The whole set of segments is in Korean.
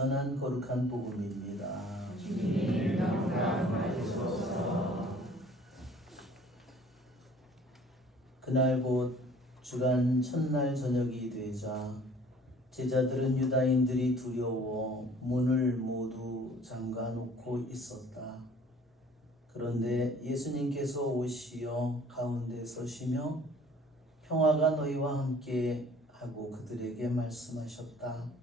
전한 거룩한 복음입니다. 주님 영광 받으소서. 그날 곧 주간 첫날 저녁이 되자 제자들은 유다인들이 두려워 문을 모두 잠가 놓고 있었다. 그런데 예수님께서 오시어 가운데 서시며 평화가 너희와 함께 하고 그들에게 말씀하셨다.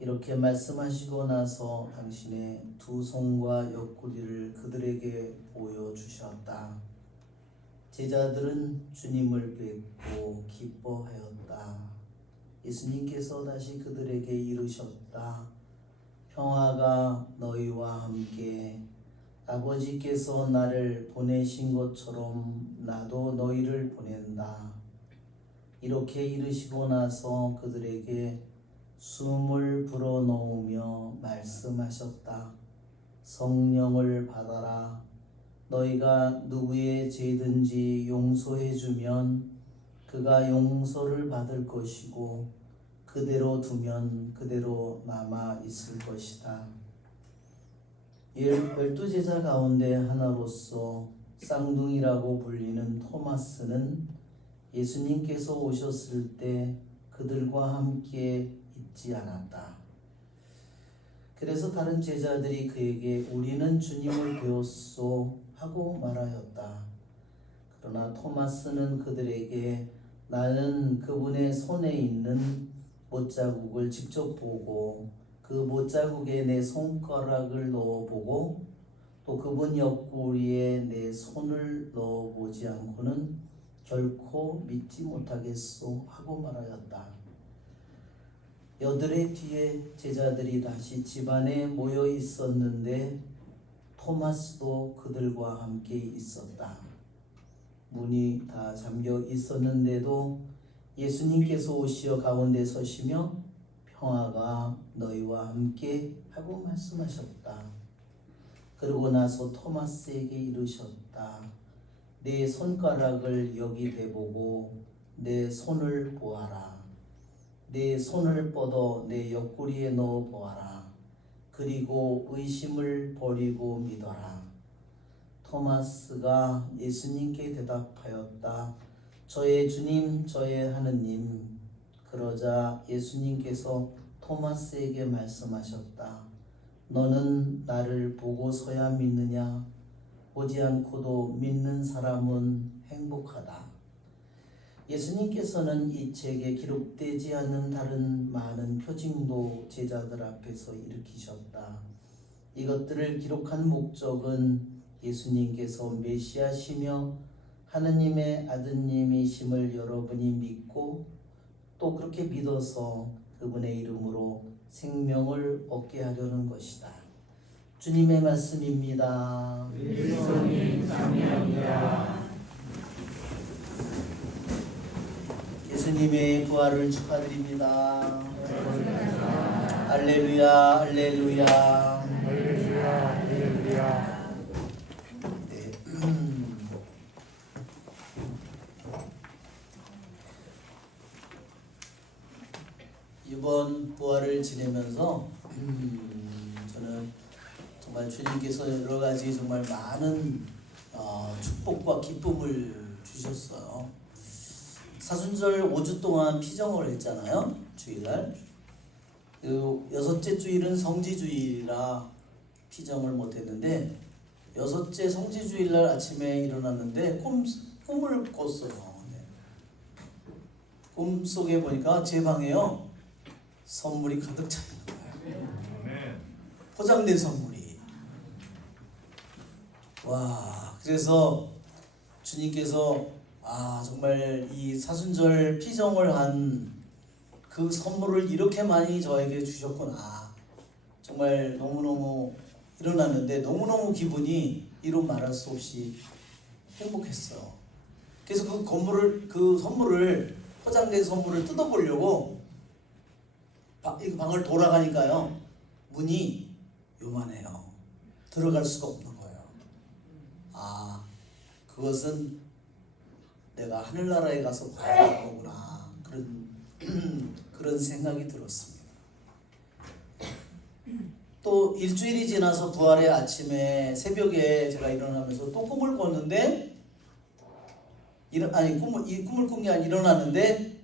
이렇게 말씀하시고 나서 당신의 두 손과 옆구리를 그들에게 보여주셨다. 제자들은 주님을 뵙고 기뻐하였다. 예수님께서 다시 그들에게 이르셨다. 평화가 너희와 함께. 아버지께서 나를 보내신 것처럼 나도 너희를 보낸다. 이렇게 이르시고 나서 그들에게 숨을 불어넣으며 말씀하셨다. 성령을 받아라. 너희가 누구의 죄든지 용서해 주면 그가 용서를 받을 것이고 그대로 두면 그대로 남아 있을 것이다. 12제자 가운데 하나로서 쌍둥이라고 불리는 토마스는 예수님께서 오셨을 때 그들과 함께 있지 않았다. 그래서 다른 제자들이 그에게 우리는 주님을 배웠소 하고 말하였다. 그러나 토마스는 그들에게 나는 그분의 손에 있는 못자국을 직접 보고 그 못자국에 내 손가락을 넣어보고 또 그분 옆구리에 내 손을 넣어보지 않고는 결코 믿지 못하겠소 하고 말하였다. 여드레 뒤에 제자들이 다시 집안에 모여 있었는데 토마스도 그들과 함께 있었다. 문이 다 잠겨 있었는데도 예수님께서 오시어 가운데 서시며 평화가 너희와 함께 하고 말씀하셨다. 그러고 나서 토마스에게 이르셨다. 내 손가락을 여기 대보고 내 손을 보아라. 내 손을 뻗어 내 옆구리에 넣어 보아라. 그리고 의심을 버리고 믿어라. 토마스가 예수님께 대답하였다. 저의 주님, 저의 하느님. 그러자 예수님께서 토마스에게 말씀하셨다. 너는 나를 보고서야 믿느냐? 보지 않고도 믿는 사람은 행복하다. 예수님께서는 이 책에 기록되지 않는 다른 많은 표징도 제자들 앞에서 일으키셨다. 이것들을 기록한 목적은 예수님께서 메시아시며 하느님의 아드님이심을 여러분이 믿고 또 그렇게 믿어서 그분의 이름으로 생명을 얻게 하려는 것이다. 주님의 말씀입니다. 그리스도님 감사합니다. 예수님의 부활을 축하드립니다. 할렐루야, 할렐루야. 할렐루야, 할렐루야. 네. 이번 부활을 지내면서 저는 정말 주님께서 여러 가지 정말 많은 축복과 기쁨을 주셨어요. 사순절 5주 동안 피정을 했잖아요. 주일날. 그 여섯째 주일은 성지주일이라 피정을 못했는데 여섯째 성지주일날 아침에 일어났는데 꿈을 꿨어요. 네. 꿈속에 보니까 제 방에요. 선물이 가득 차 있는 거예요. 포장된 선물이. 와, 그래서 주님께서 정말 이 사순절 피정을 한 그 선물을 이렇게 많이 저에게 주셨구나. 정말 너무너무 일어났는데 너무너무 기분이 이루 말할 수 없이 행복했어요. 그래서 그 선물을 포장된 선물을 뜯어보려고 방을 돌아가니까요. 문이 요만해요. 들어갈 수가 없는 거예요. 그것은 내가 하늘나라에 가서 봐야 할 거구나. 그런 생각이 들었습니다. 또 일주일이 지나서 부활의 아침에 새벽에 제가 일어나면서 또 꿈을 꿨는데 꿈을 꾼 게 아니라 일어났는데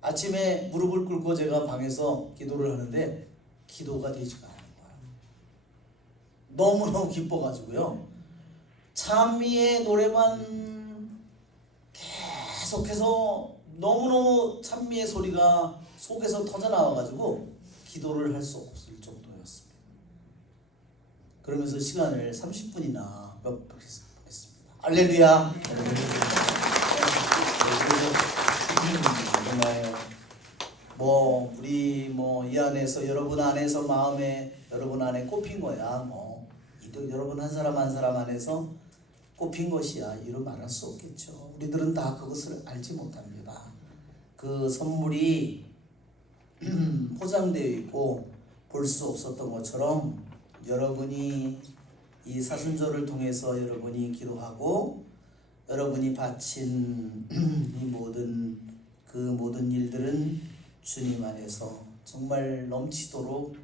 아침에 무릎을 꿇고 제가 방에서 기도를 하는데 기도가 되지가 않는 거예요. 너무너무 기뻐가지고요. 찬미의 노래만 계속해서 너무너무 찬미의 소리가 속에서 터져나와가지고 기도를 할 수 없을 정도였습니다. 그러면서 시간을 30분이나 몇 번 했습니다. 할렐루야. 정말 우리 이 안에서 여러분 안에서 마음에 여러분 안에 꼽힌 거야. 여러분 한 사람 한 사람 안에서 꼽힌 것이야. 이루 말할 수 없겠죠. 우리들은 다 그것을 알지 못합니다. 그 선물이 포장되어 있고 볼 수 없었던 것처럼 여러분이 이 사순절을 통해서 여러분이 기도하고 여러분이 바친 이 모든 일들은 주님 안에서 정말 넘치도록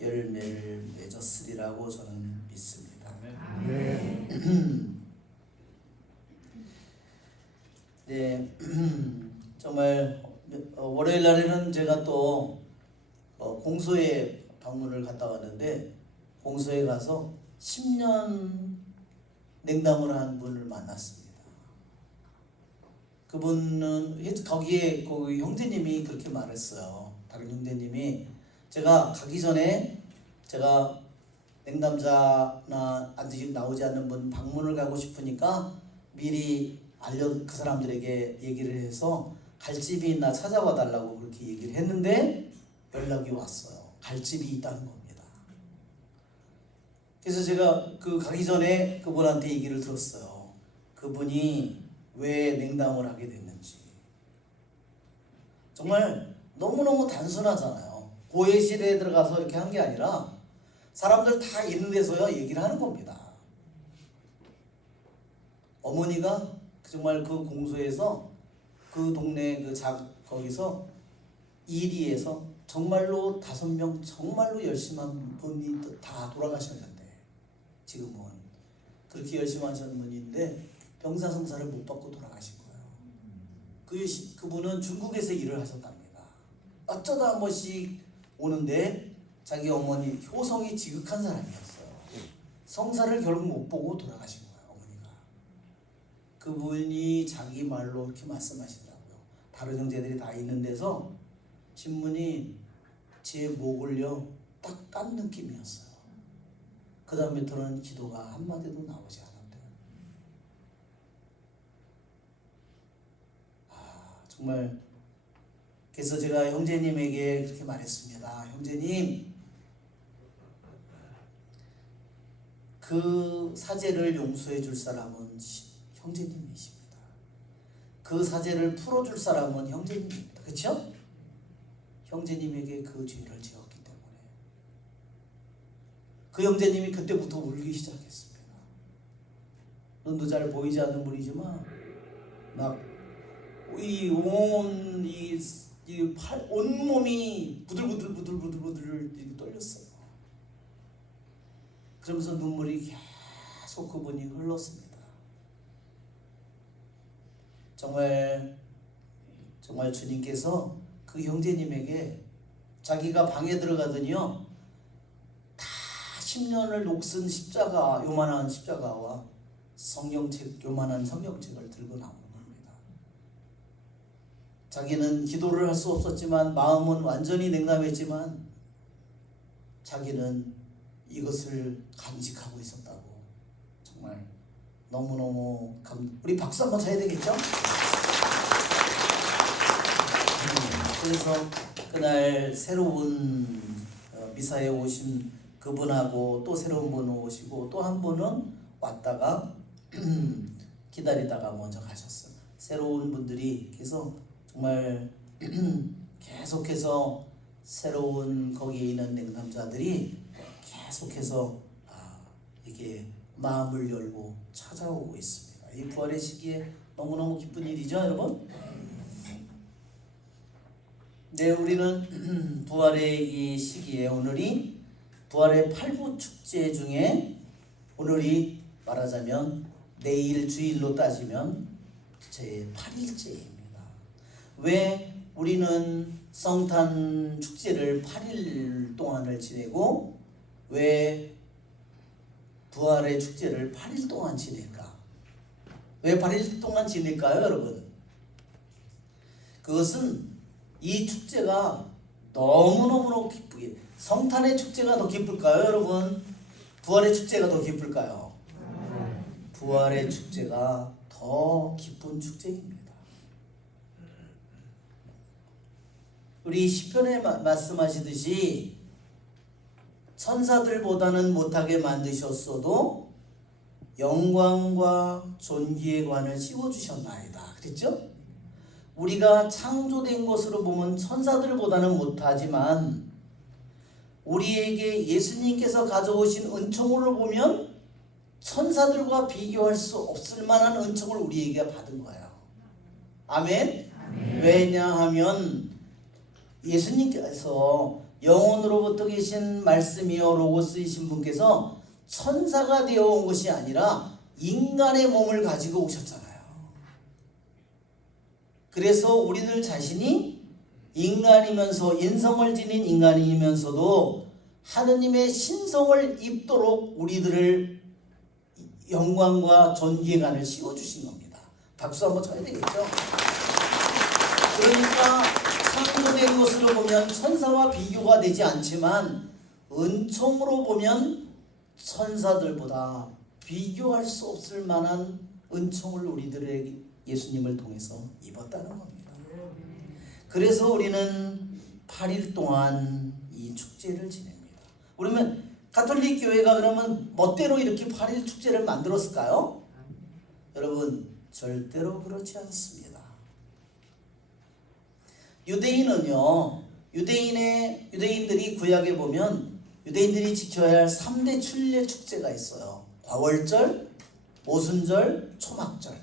열매를 맺었으리라고 저는 믿습니다. 네. 네, 정말 월요일 날에는 제가 또 공소에 방문을 갔다 왔는데 공소에 가서 10년 냉담을 한 분을 만났습니다. 그분은 거기에 그 형제님이 그렇게 말했어요. 다른 형제님이 제가 가기 전에 제가 냉담자나 아직 나오지 않는 분 방문을 가고 싶으니까 미리 그 사람들에게 얘기를 해서 갈집이 있나 찾아와 달라고 그렇게 얘기를 했는데 연락이 왔어요. 갈집이 있다는 겁니다. 그래서 제가 가기 전에 그분한테 얘기를 들었어요. 그분이 왜 냉담을 하게 됐는지. 정말 너무너무 단순하잖아요. 고해실에 들어가서 이렇게 한 게 아니라 사람들 다 있는 데서요 얘기를 하는 겁니다. 어머니가 정말 그 공소에서 그 동네 거기서 이리에서 정말로 5명 정말로 열심한 분이 다 돌아가셨는데 지금은 그렇게 열심히 하셨는 분인데 병사성사를 못 받고 돌아가신 거예요. 그분은 중국에서 일을 하셨답니다. 어쩌다 한 번씩 오는데 자기 어머니 효성이 지극한 사람이었어요. 성사를 결국 못 보고 돌아가신 거예요. 어머니가. 그분이 자기 말로 이렇게 말씀하시더라고요. 다른 형제들이 다 있는 데서 신문이 제 목을요 딱 딴 느낌이었어요. 그 다음부터는 기도가 한마디도 나오지 않았대요. 정말 그래서 제가 형제님에게 그렇게 말했습니다. 형제님, 그 사죄를 용서해 줄 사람은 형제님이십니다. 그 사죄를 풀어줄 사람은 형제님입니다. 그렇죠? 형제님에게 그 죄를 지었기 때문에 그 형제님이 그때부터 울기 시작했습니다. 눈도 잘 보이지 않는 분이지만 막 온몸이 부들부들 떨렸어요. 그러면서 눈물이 계속 그분이 흘렀습니다. 정말 주님께서 그 형제님에게 자기가 방에 들어가더니요 다 10년을 녹슨 십자가, 요만한 십자가와 성경책, 요만한 성경책을 들고 나오는 겁니다. 자기는 기도를 할 수 없었지만 마음은 완전히 냉담했지만 자기는 이것을 간직하고 있었다고. 정말 너무너무 우리 박수 한번 쳐야 되겠죠? 그래서 그날 새로운 미사에 오신 그분하고 또 새로운 분 오시고 또 한 분은 왔다가 기다리다가 먼저 가셨어요. 새로운 분들이 그래서 정말 계속해서 새로운 거기에 있는 냉담자들이 계속해서 이게 마음을 열고 찾아오고 있습니다. 이 부활의 시기에 너무너무 기쁜 일이죠, 여러분? 네, 우리는 부활의 이 시기에 오늘이 부활의 8부 축제 중에 오늘이 말하자면 내일 주일로 따지면 제 8일째입니다. 왜 우리는 성탄 축제를 8일 동안을 지내고 왜 부활의 축제를 8일 동안 지낼까? 왜 8일 동안 지낼까요, 여러분? 그것은 이 축제가 너무너무 기쁘게, 성탄의 축제가 더 기쁠까요, 여러분? 부활의 축제가 더 기쁠까요? 부활의 축제가 더 기쁜 축제입니다. 우리 시편에 말씀하시듯이 천사들보다는 못하게 만드셨어도 영광과 존귀의 관을 씌워주셨나이다. 그랬죠? 우리가 창조된 것으로 보면 천사들보다는 못하지만 우리에게 예수님께서 가져오신 은총으로 보면 천사들과 비교할 수 없을 만한 은총을 우리에게 받은 거예요. 아멘? 왜냐하면 예수님께서 영원으로부터 계신 말씀이요 로고스이신 분께서 천사가 되어 온 것이 아니라 인간의 몸을 가지고 오셨잖아요. 그래서 우리들 자신이 인간이면서 인성을 지닌 인간이면서도 하느님의 신성을 입도록 우리들을 영광과 존귀의 관을 씌워주신 겁니다. 박수 한번 쳐야 되겠죠? 그러니까 창조된 것으로 보면 천사와 비교가 되지 않지만 은총으로 보면 천사들보다 비교할 수 없을 만한 은총을 우리들에게 예수님을 통해서 입었다는 겁니다. 그래서 우리는 8일 동안 이 축제를 지냅니다. 그러면 가톨릭 교회가 그러면 멋대로 이렇게 8일 축제를 만들었을까요? 여러분, 절대로 그렇지 않습니다. 유대인은요, 유대인들이 구약에 보면 유대인들이 지켜야 할 3대 순례 축제가 있어요. 과월절, 오순절, 초막절.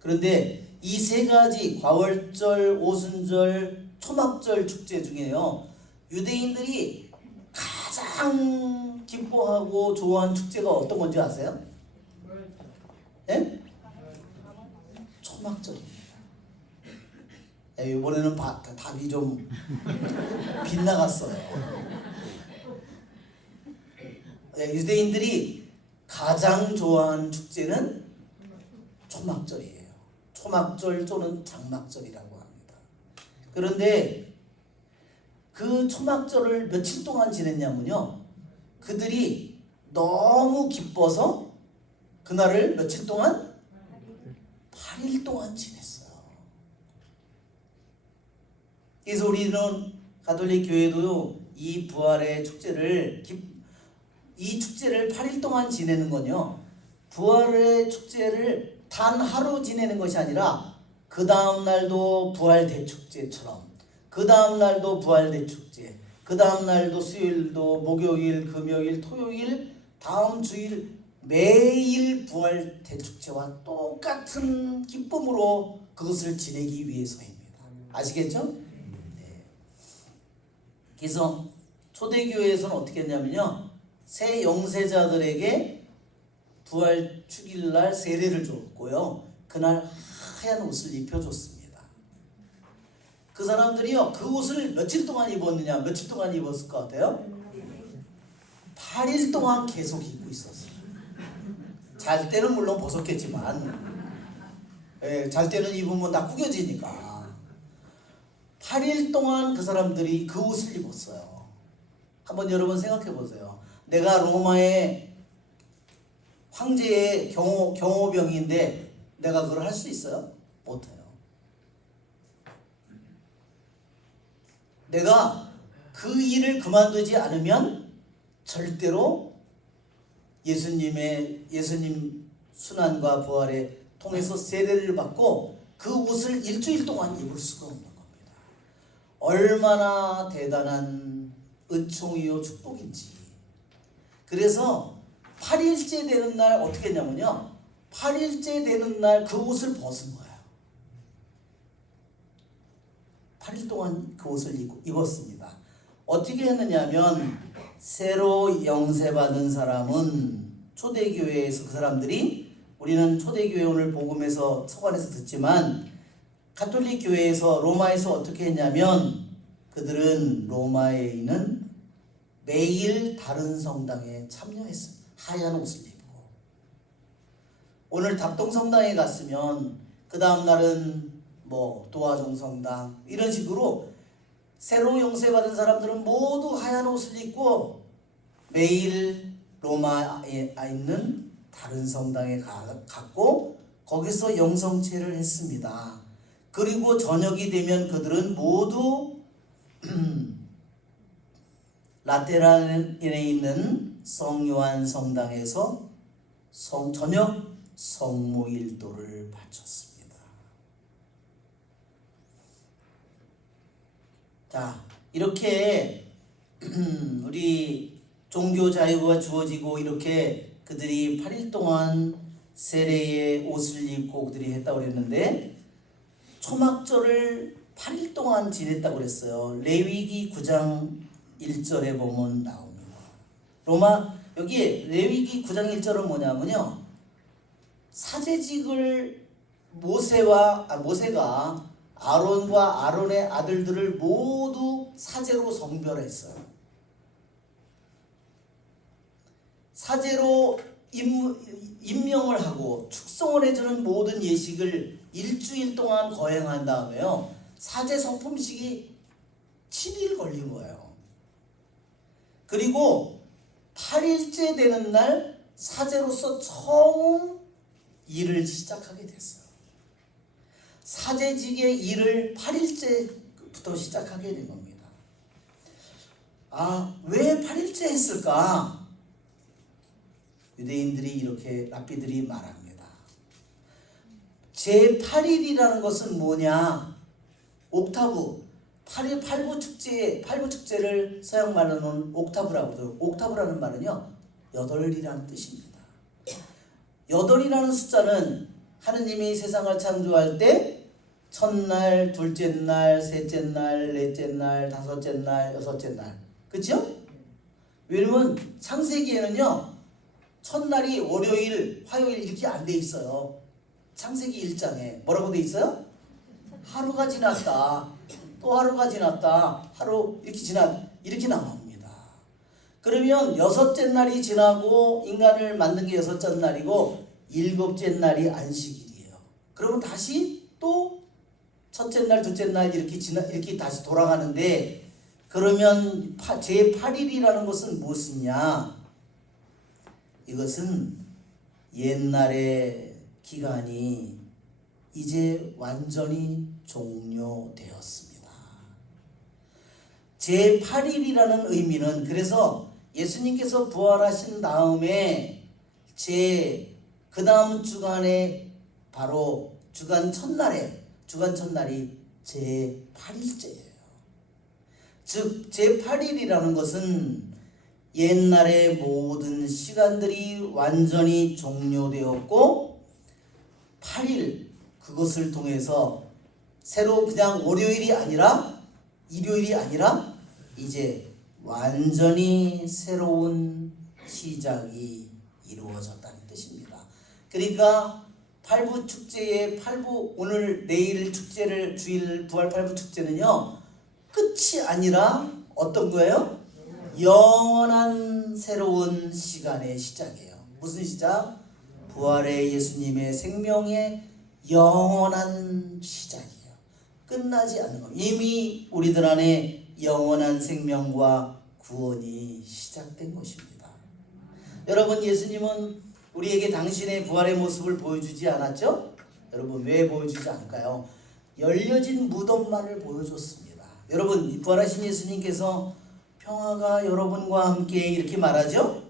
그런데 이 세 가지 과월절, 오순절, 초막절 축제 중에요, 유대인들이 가장 기뻐하고 좋아하는 축제가 어떤 건지 아세요? 예? 초막절입니다. 이번에는 답이 좀 빗나갔어요. 유대인들이 가장 좋아하는 축제는 초막절이에요. 초막절 또는 장막절이라고 합니다. 그런데 그 초막절을 며칠 동안 지냈냐면요, 그들이 너무 기뻐서 그날을 며칠 동안? 8일 동안 지냈어요. 그래서 우리는 가톨릭 교회도 이 부활의 축제를 이 축제를 8일 동안 지내는 건요, 부활의 축제를 단 하루 지내는 것이 아니라 그 다음 날도 부활 대축제처럼, 그 다음 날도 부활 대축제, 그 다음 날도 수요일도 목요일, 금요일, 토요일, 다음 주일 매일 부활 대축제와 똑같은 기쁨으로 그것을 지내기 위해서입니다. 아시겠죠? 네. 그래서 초대교회에서는 어떻게 했냐면요, 새 영세자들에게 부활 축일날 세례를 줬고요, 그날 하얀 옷을 입혀줬습니다. 그 사람들이요, 그 옷을 며칠 동안 입었느냐, 며칠 동안 입었을 것 같아요? 8일 동안 계속 입고 있었어요. 잘 때는 물론 벗었겠지만, 잘 때는 입으면 다 구겨지니까 8일 동안 그 사람들이 그 옷을 입었어요. 한번 여러분 생각해 보세요. 내가 로마의 황제의 경호병인데 내가 그걸 할 수 있어요? 못해요. 내가 그 일을 그만두지 않으면 절대로 예수님 순환과 부활에 통해서 세례를 받고 그 옷을 일주일 동안 입을 수가 없는 겁니다. 얼마나 대단한 은총이요 축복인지. 그래서 8일째 되는 날 어떻게 했냐면요, 8일째 되는 날 그 옷을 벗은 거예요. 8일 동안 그 옷을 입었습니다. 어떻게 했느냐면 새로 영세받은 사람은 초대교회에서 그 사람들이 우리는 초대교회 오늘 복음에서 서관에서 듣지만 가톨릭 교회에서 로마에서 어떻게 했냐면 그들은 로마에 있는 매일 다른 성당에 참여했습니다. 하얀 옷을 입고. 오늘 답동성당에 갔으면 그 다음 날은 뭐 도화동 성당 이런 식으로 새로 영세받은 사람들은 모두 하얀 옷을 입고 매일 로마에 있는 다른 성당에 갔고 거기서 영성체를 했습니다. 그리고 저녁이 되면 그들은 모두 라테란에 있는 성요한 성당에서 저녁 성모일도를 바쳤습니다. 자, 이렇게 우리 종교 자유가 주어지고 이렇게 그들이 8일 동안 세례의 옷을 입고 그들이 했다고 그랬는데 초막절을 8일 동안 지냈다고 그랬어요. 레위기 9장 1절에 보면 나옵니다. 여기 레위기 9장 1절은 뭐냐면요. 사제직을 모세가 아론과 아론의 아들들을 모두 사제로 성별했어요. 사제로 임명을 하고 축성을 해주는 모든 예식을 일주일 동안 거행한 다음에요. 사제 성품식이 7일 걸린 거예요. 그리고 8일째 되는 날 사제로서 처음 일을 시작하게 됐어요. 사제직의 일을 8일째부터 시작하게 된 겁니다. 왜 8일째 했을까? 유대인들이 이렇게 랍비들이 말합니다. 제8일이라는 것은 뭐냐? 옥타브, 8부 축제를 서양 말로는 옥타브라고 해요. 옥타브라는 말은요, 8이라는 뜻입니다. 8이라는 숫자는 하느님이 세상을 창조할 때 첫날, 둘째 날, 셋째 날, 넷째 날, 다섯째 날, 여섯째 날. 그렇죠? 왜냐면 창세기에는요. 첫날이 월요일, 화요일 이렇게 안 돼 있어요. 창세기 1장에 뭐라고 돼 있어요? 하루가 지났다. 또 하루가 지났다. 하루 이렇게 나옵니다. 그러면 여섯째 날이 지나고 인간을 만든 게 여섯째 날이고 일곱째 날이 안식일이에요. 그러면 다시 또 첫째 날, 둘째 날 이렇게 다시 돌아가는데 그러면 제8일이라는 것은 무엇이냐? 이것은 옛날의 기간이 이제 완전히 종료되었습니다. 제8일이라는 의미는 그래서 예수님께서 부활하신 다음에 그 다음 주간에 바로 주간 첫날이 제8일째예요. 즉 제8일이라는 것은 옛날의 모든 시간들이 완전히 종료되었고 8일 그것을 통해서 새로 그냥 월요일이 아니라 일요일이 아니라 이제 완전히 새로운 시작이 이루어졌다는 뜻입니다. 그러니까 8부 축제의 오늘 내일 축제를 주일 부활 8부 축제는요. 끝이 아니라 어떤 거예요? 영원한 새로운 시간의 시작이에요. 무슨 시작? 부활의 예수님의 생명의 영원한 시작이에요. 끝나지 않는 겁니다. 이미 우리들 안에 영원한 생명과 구원이 시작된 것입니다. 여러분, 예수님은 우리에게 당신의 부활의 모습을 보여주지 않았죠? 여러분, 왜 보여주지 않을까요? 열려진 무덤만을 보여줬습니다. 여러분, 부활하신 예수님께서 평화가 여러분과 함께 이렇게 말하죠?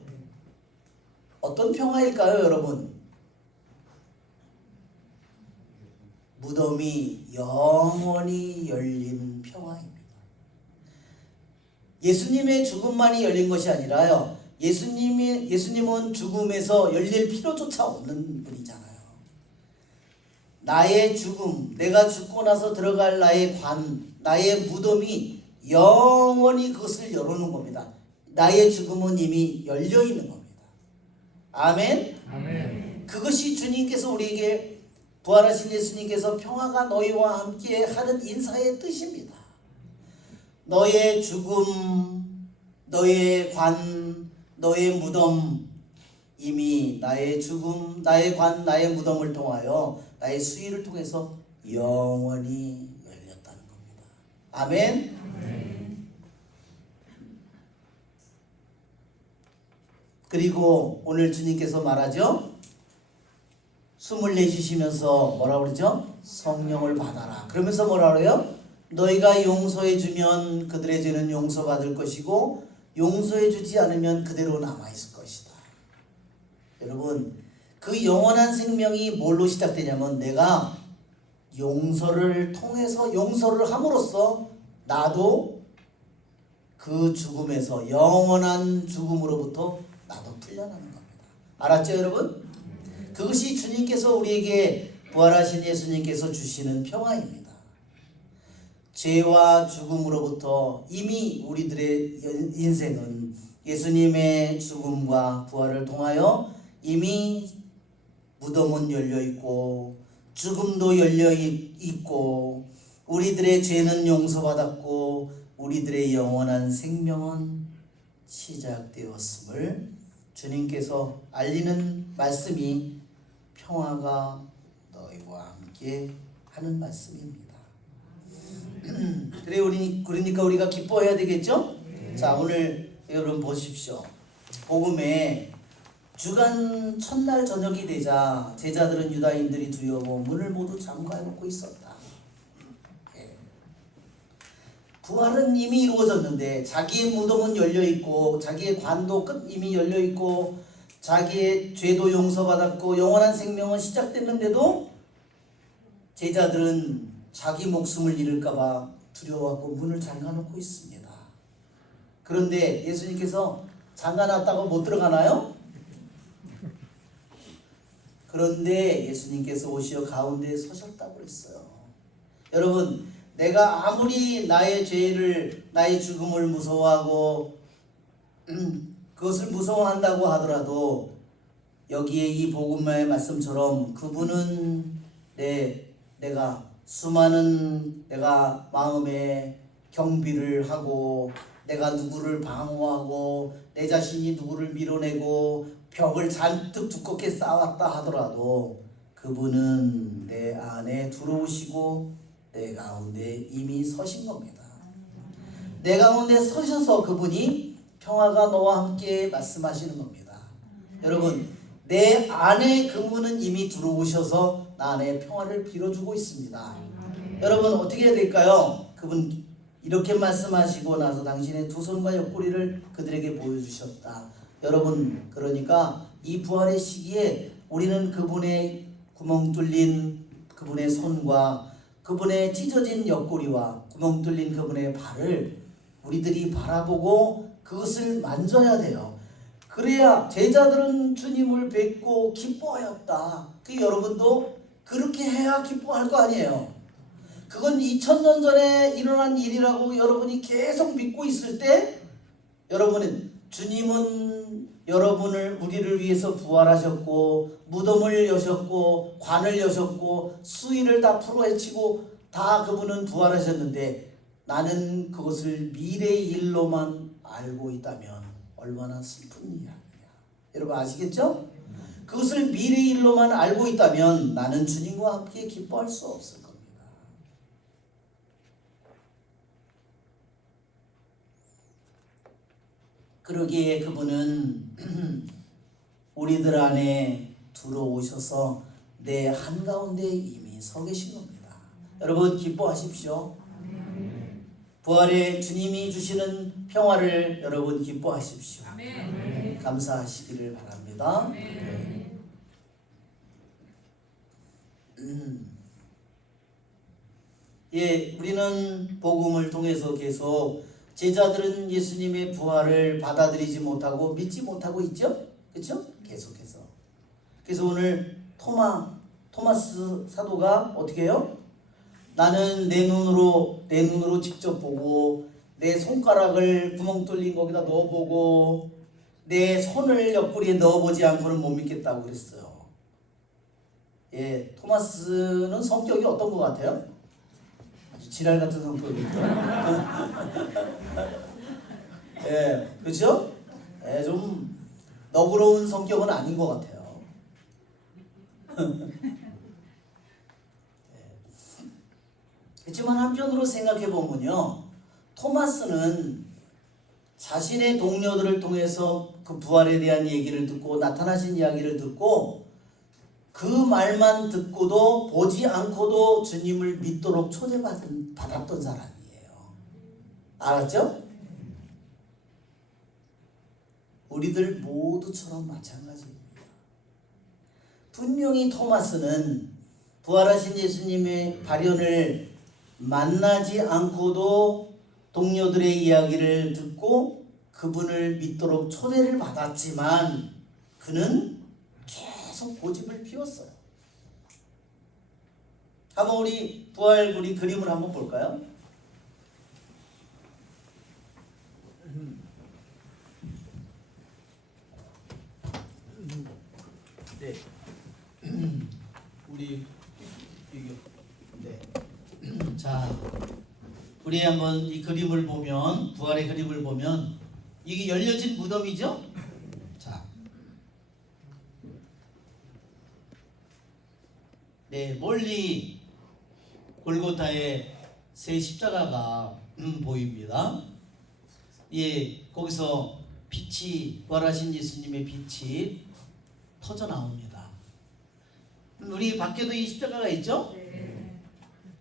어떤 평화일까요, 여러분? 무덤이 영원히 열린 평화입니다. 예수님의 죽음만이 열린 것이 아니라요. 예수님은 죽음에서 열릴 필요조차 없는 분이잖아요. 나의 죽음, 내가 죽고 나서 들어갈 나의 나의 무덤이 영원히 그것을 열어놓은 겁니다. 나의 죽음은 이미 열려 있는 겁니다. 아멘. 아멘. 그것이 주님께서 우리에게 부활하신 예수님께서 평화가 너희와 함께 하는 인사의 뜻입니다. 너의 죽음, 너의 관, 너의 무덤, 이미 나의 죽음, 나의 관, 나의 무덤을 통하여 나의 수위를 통해서 영원히 열렸다는 겁니다. 아멘. 그리고 오늘 주님께서 말하죠. 숨을 내쉬시면서 뭐라 그러죠? 성령을 받아라. 그러면서 뭐라 그래요? 너희가 용서해 주면 그들의 죄는 용서받을 것이고 용서해 주지 않으면 그대로 남아 있을 것이다. 여러분, 그 영원한 생명이 뭘로 시작되냐면 내가 용서를 통해서 용서를 함으로써 나도 그 죽음에서 영원한 죽음으로부터 나도 풀려나는 겁니다. 알았죠, 여러분? 그것이 주님께서 우리에게 부활하신 예수님께서 주시는 평화입니다. 죄와 죽음으로부터 이미 우리들의 인생은 예수님의 죽음과 부활을 통하여 이미 무덤은 열려있고 죽음도 열려있고 우리들의 죄는 용서받았고 우리들의 영원한 생명은 시작되었음을 주님께서 알리는 말씀이 평화가 너희와 함께 하는 말씀입니다. 그러니까 우리가 기뻐해야 되겠죠? 자, 오늘 여러분 보십시오. 복음에 주간 첫날 저녁이 되자 제자들은 유다인들이 두려워 문을 모두 잠가해 놓고 있었다. 부활은 이미 이루어졌는데 자기의 무덤은 열려있고 자기의 관도 이미 열려있고 자기의 죄도 용서받았고 영원한 생명은 시작됐는데도 제자들은 자기 목숨을 잃을까봐 두려워하고 문을 잠가놓고 있습니다. 그런데 예수님께서 잠가놨다고 못 들어가나요? 그런데 예수님께서 오시어 가운데에 서셨다고 그랬어요. 여러분, 내가 아무리 나의 죄를, 나의 죽음을 무서워하고 그것을 무서워한다고 하더라도 여기에 이 복음의 말씀처럼 그분은 내가 수많은 내가 마음에 경비를 하고 내가 누구를 방어하고 내 자신이 누구를 밀어내고 벽을 잔뜩 두껍게 쌓았다 하더라도 그분은 내 안에 들어오시고 내 가운데 이미 서신 겁니다. 내 가운데 서셔서 그분이 평화가 너와 함께 말씀하시는 겁니다. 여러분, 내 안에 그분은 이미 들어오셔서 나 안에 평화를 빌어주고 있습니다. 여러분, 어떻게 해야 될까요? 그분 이렇게 말씀하시고 나서 당신의 두 손과 옆구리를 그들에게 보여주셨다. 여러분, 그러니까 이 부활의 시기에 우리는 그분의 구멍 뚫린 그분의 손과 그분의 찢어진 옆구리와 구멍 뚫린 그분의 발을 우리들이 바라보고 그것을 만져야 돼요. 그래야 제자들은 주님을 뵙고 기뻐하였다. 그 여러분도 그렇게 해야 기뻐할 거 아니에요. 그건 2000년 전에 일어난 일이라고 여러분이 계속 믿고 있을 때 여러분은 주님은 여러분을 우리를 위해서 부활하셨고 무덤을 여셨고 관을 여셨고 수위를 다 풀어헤치고 다 그분은 부활하셨는데 나는 그것을 미래의 일로만 알고 있다면 얼마나 슬픈 이야기야. 여러분 아시겠죠? 그것을 미래의 일로만 알고 있다면 나는 주님과 함께 기뻐할 수 없을 겁니다. 그러기에 그분은 우리들 안에 들어오셔서 내 한가운데 이미 서 계신 겁니다. 여러분 기뻐하십시오. 부활의 주님이 주시는 평화를 여러분 기뻐하십시오. 감사하시기를 바랍니다. 예, 우리는 복음을 통해서 계속 제자들은 예수님의 부활을 받아들이지 못하고 믿지 못하고 있죠? 그렇죠? 계속해서. 그래서 오늘 토마스 사도가 어떻게 해요? 나는 내 눈으로 직접 보고 내 손가락을 구멍 뚫린 거기다 넣어보고 내 손을 옆구리에 넣어보지 않고는 못 믿겠다고 그랬어요. 예, 토마스는 성격이 어떤 것 같아요? 아주 지랄 같은 성격이죠. 예, 그렇죠? 예, 좀 너그러운 성격은 아닌 것 같아요. 예. 그렇지만 한편으로 생각해 보면요, 토마스는 자신의 동료들을 통해서 그 부활에 대한 얘기를 듣고 나타나신 이야기를 듣고 그 말만 듣고도 보지 않고도 주님을 믿도록 초대받았던 사람이에요. 알았죠? 우리들 모두처럼 마찬가지입니다. 분명히 토마스는 부활하신 예수님의 발현을 만나지 않고도 동료들의 이야기를 듣고 그분을 믿도록 초대를 받았지만 그는 계속 고집을 피웠어요. 한번 우리 부활 우리 그림을 한번 볼까요? 네. 우리 이거 네. 자, 우리 한번 이 그림을 보면 부활의 그림을 보면 이게 열려진 무덤이죠? 자, 네, 멀리 골고타의 새 십자가가 보입니다. 예, 거기서 빛이 부활하신 예수님의 빛이 터져 나옵니다. 우리 밖에도 이 십자가가 있죠?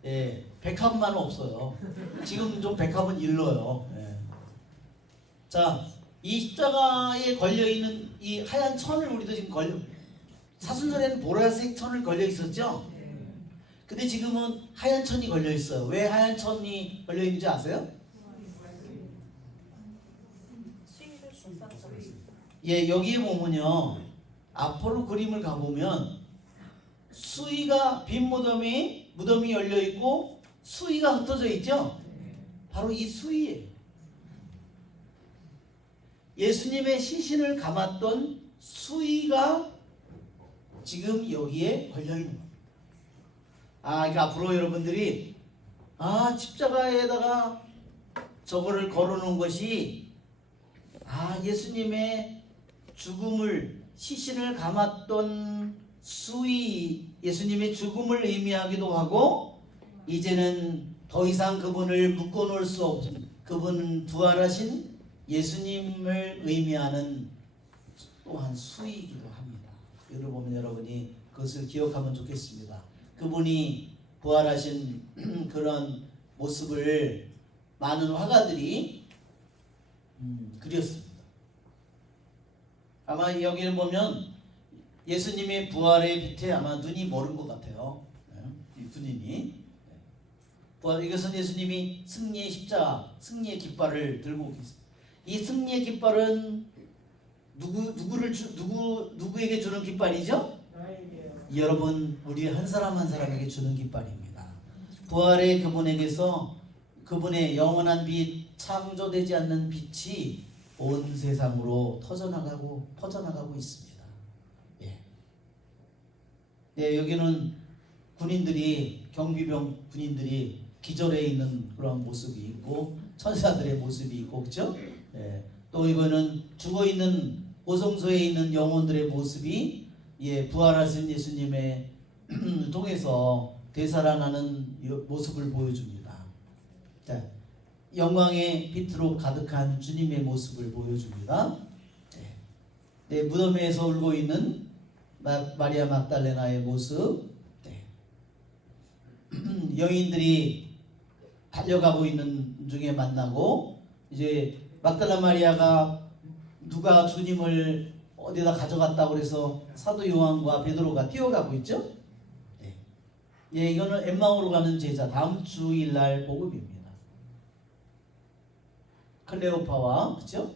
예, 백합만 없어요. 지금 좀 백합은 일러요. 예. 자, 이 십자가에 걸려 있는 이 하얀 천을 우리도 지금 사순절에는 보라색 천을 걸려 있었죠? 근데 지금은 하얀 천이 걸려 있어요. 왜 하얀 천이 걸려 있는지 아세요? 예, 여기에 보면요, 앞으로 그림을 가보면 수의가 빈 무덤이 열려 있고 수의가 흩어져 있죠? 바로 이 수의예요. 예수님의 시신을 감았던 수의가 지금 여기에 걸려 있는 거예요. 그러니까 앞으로 여러분들이 십자가에다가 저거를 걸어놓은 것이 예수님의 죽음을 시신을 감았던 수의 예수님의 죽음을 의미하기도 하고 이제는 더 이상 그분을 묶어놓을 수 없는 그분은 부활하신 예수님을 의미하는 또한 수이기도 합니다. 이를 보면 여러분이 그것을 기억하면 좋겠습니다. 그분이 부활하신 그런 모습을 많은 화가들이 그렸습니다. 아마 여기를 보면 예수님의 부활의 빛에 아마 눈이 멀은 것 같아요. 이 군인이 이것은 예수님이 승리의 십자가, 승리의 깃발을 들고 계십니다. 이 승리의 깃발은 누구에게 주는 깃발이죠? 여러분, 우리 한 사람 한 사람에게 주는 깃발입니다. 부활의 그분에게서 그분의 영원한 빛, 창조되지 않는 빛이 온 세상으로 퍼져나가고 있습니다. 예, 여기는 경비병 군인들이 기절해 있는 그런 모습이 있고 천사들의 모습이 있고 그렇죠? 예, 또 이거는 죽어 있는 고성소에 있는 영혼들의 모습이 부활하신 예수님의 통해서 되살아나는 모습을 보여줍니다. 자, 영광의 빛으로 가득한 주님의 모습을 보여줍니다. 네, 무덤에서 울고 있는 마리아 막달레나의 모습, 여인들이 달려가고 있는 중에 만나고 이제 막달라 마리아가 누가 주님을 어디다 가져갔다고 그래서 사도 요한과 베드로가 뛰어가고 있죠. 이거는 엠마오로 가는 제자 다음 주일날 복음입니다. 클레오파와 그렇죠?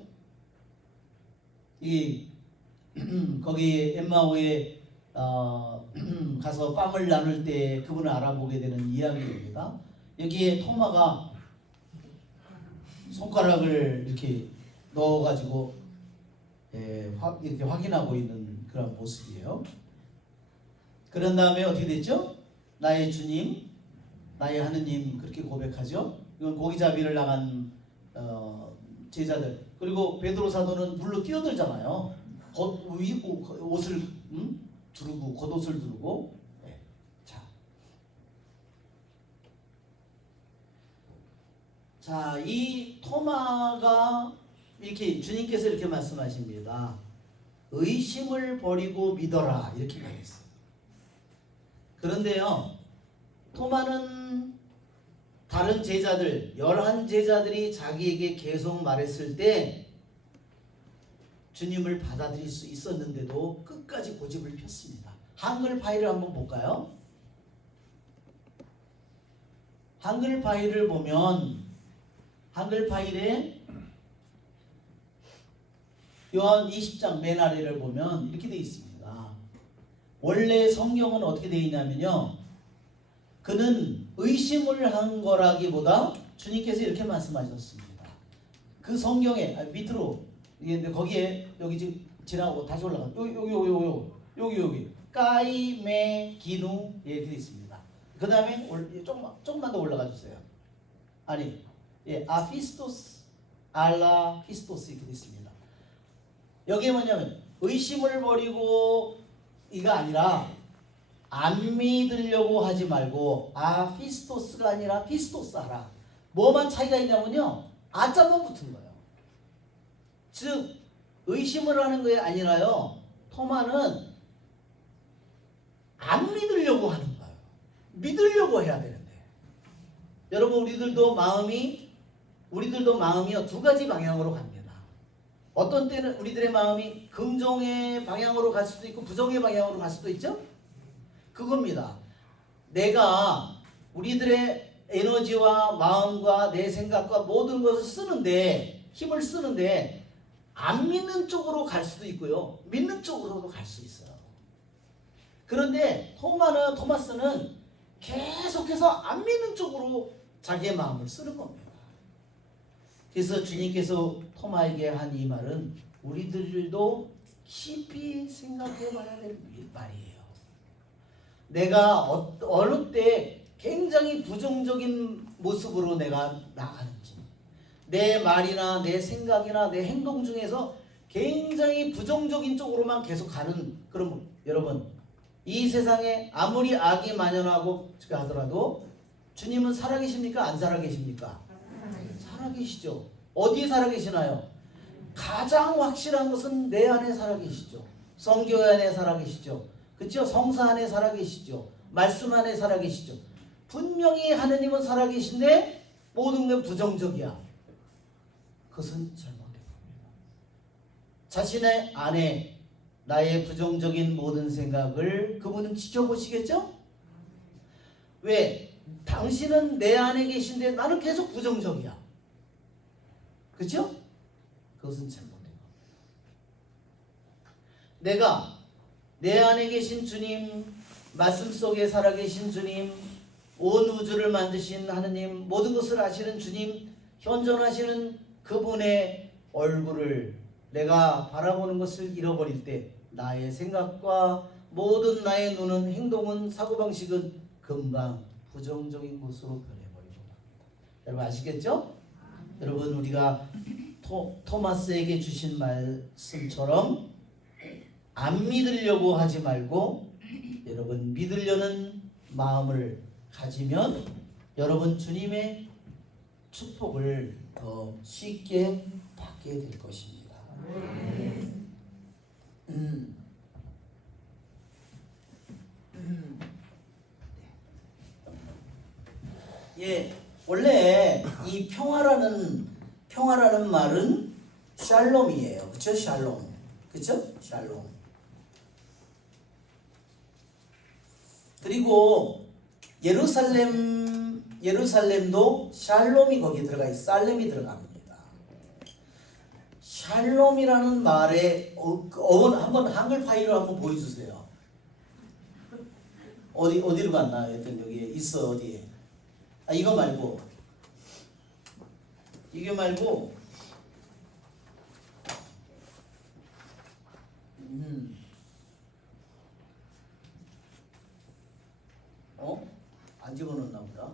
거기 엠마오에 가서 빵을 나눌 때 그분을 알아보게 되는 이야기입니다. 여기에 토마가 손가락을 이렇게 넣어가지고 이렇게 확인하고 있는 그런 모습이에요. 그런 다음에 어떻게 됐죠? 나의 주님, 나의 하느님 그렇게 고백하죠. 이건 고기잡이를 나간 제자들. 그리고 베드로 사도는 물로 뛰어들잖아요. 옷을 두르고 겉옷을 두르고. 네. 자, 이 토마가 이렇게 주님께서 이렇게 말씀하십니다. 의심을 버리고 믿어라 이렇게 말했어요. 그런데요, 토마는 다른 제자들 11제자들이 자기에게 계속 말했을 때 주님을 받아들일 수 있었는데도 끝까지 고집을 폈습니다. 한글 파일을 한번 볼까요? 한글 파일을 보면 한글 파일에 요한 20장 맨 아래를 보면 이렇게 되어 있습니다. 원래 성경은 어떻게 되어 있냐면요, 그는 의심을 한 거라기보다 주님께서 이렇게 말씀하셨습니다. 그 성경에 밑으로 이게 거기에 여기 지금 지나고 다시 올라가 여기 까이메 기누 이렇게 되어 있습니다. 그 다음에 조금만 더 올라가 주세요. 아니 아피스토스 알라 피스토스 이렇게 되어 있습니다. 여기에 뭐냐면 의심을 버리고 이가 아니라 안 믿으려고 하지 말고 아피스토스가 아니라 피스토스 하라. 뭐만 차이가 있냐면요, 아자만 붙은 거예요. 즉 의심을 하는 게 아니라요, 토마는 안 믿으려고 하는 거예요. 믿으려고 해야 되는데, 여러분 우리들도 마음이요 두 가지 방향으로 갑니다. 어떤 때는 우리들의 마음이 긍정의 방향으로 갈 수도 있고 부정의 방향으로 갈 수도 있죠. 그겁니다. 내가 우리들의 에너지와 마음과 내 생각과 모든 것을 쓰는데, 힘을 쓰는데 안 믿는 쪽으로 갈 수도 있고요, 믿는 쪽으로도 갈 수 있어요. 그런데 토마스는 계속해서 안 믿는 쪽으로 자기의 마음을 쓰는 겁니다. 그래서 주님께서 토마에게 한 이 말은 우리들도 깊이 생각해 봐야 될 말이에요. 내가 어느 때 굉장히 부정적인 모습으로 내가 나가는지, 내 말이나 내 생각이나 내 행동 중에서 굉장히 부정적인 쪽으로만 계속 가는 그런, 여러분 이 세상에 아무리 악이 만연하고 하더라도 주님은 살아계십니까? 안 살아계십니까? 살아계시죠. 어디에 살아계시나요? 가장 확실한 것은 내 안에 살아계시죠. 성교 안에 살아계시죠. 그렇죠? 성사 안에 살아계시죠. 말씀 안에 살아계시죠. 분명히 하느님은 살아계신데 모든 게 부정적이야. 그것은 잘못된 겁니다. 자신의 안에 나의 부정적인 모든 생각을 그분은 지켜보시겠죠? 왜? 당신은 내 안에 계신데 나는 계속 부정적이야. 그렇죠? 그것은 잘못된 겁니다. 내가 내 안에 계신 주님, 말씀 속에 살아계신 주님, 온 우주를 만드신 하느님, 모든 것을 아시는 주님, 현존하시는 그분의 얼굴을 내가 바라보는 것을 잃어버릴 때 나의 생각과 모든 나의 눈은, 행동은, 사고방식은 금방 부정적인 것으로 변해버리고 맙니다. 여러분 아시겠죠? 여러분 우리가 토마스에게 주신 말씀처럼 안 믿으려고 하지 말고 여러분 믿으려는 마음을 가지면 여러분 주님의 축복을 더 쉽게 받게 될 것입니다. 예, 원래 이 평화라는 말은 샬롬이에요. 그렇죠? 샬롬. 그렇죠? 샬롬. 그리고 예루살렘도 샬롬이 거기에 들어가 있어요. 살렘이 들어갑니다. 샬롬이라는 말에 한번 한글 파일로 한번 보여주세요. 어디로 갔나? 여기에 있어. 어디에? 이거 말고 이게 말고 안 집어넣나 보다.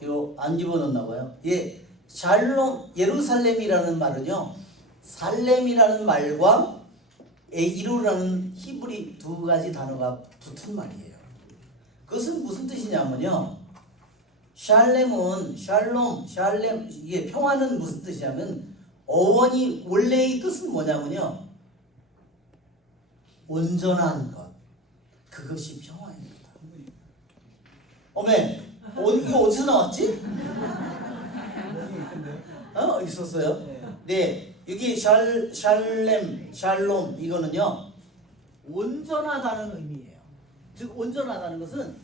이거 안 집어넣나 봐요. 예, 샬롬 예루살렘이라는 말은요, 살렘이라는 말과 에이루라는 히브리 두 가지 단어가 붙은 말이에요. 그것은 무슨 뜻이냐면요, 샬렘은 샬렘 이게 평화는 무슨 뜻이냐면 어원이 원래의 뜻은 뭐냐면요, 온전한 것, 그것이 평화입니다. 어메, 이거 어디서 나왔지? 어디 있었어요? 네, 여기 샬롬 이거는요, 온전하다는 의미예요. 즉 온전하다는 것은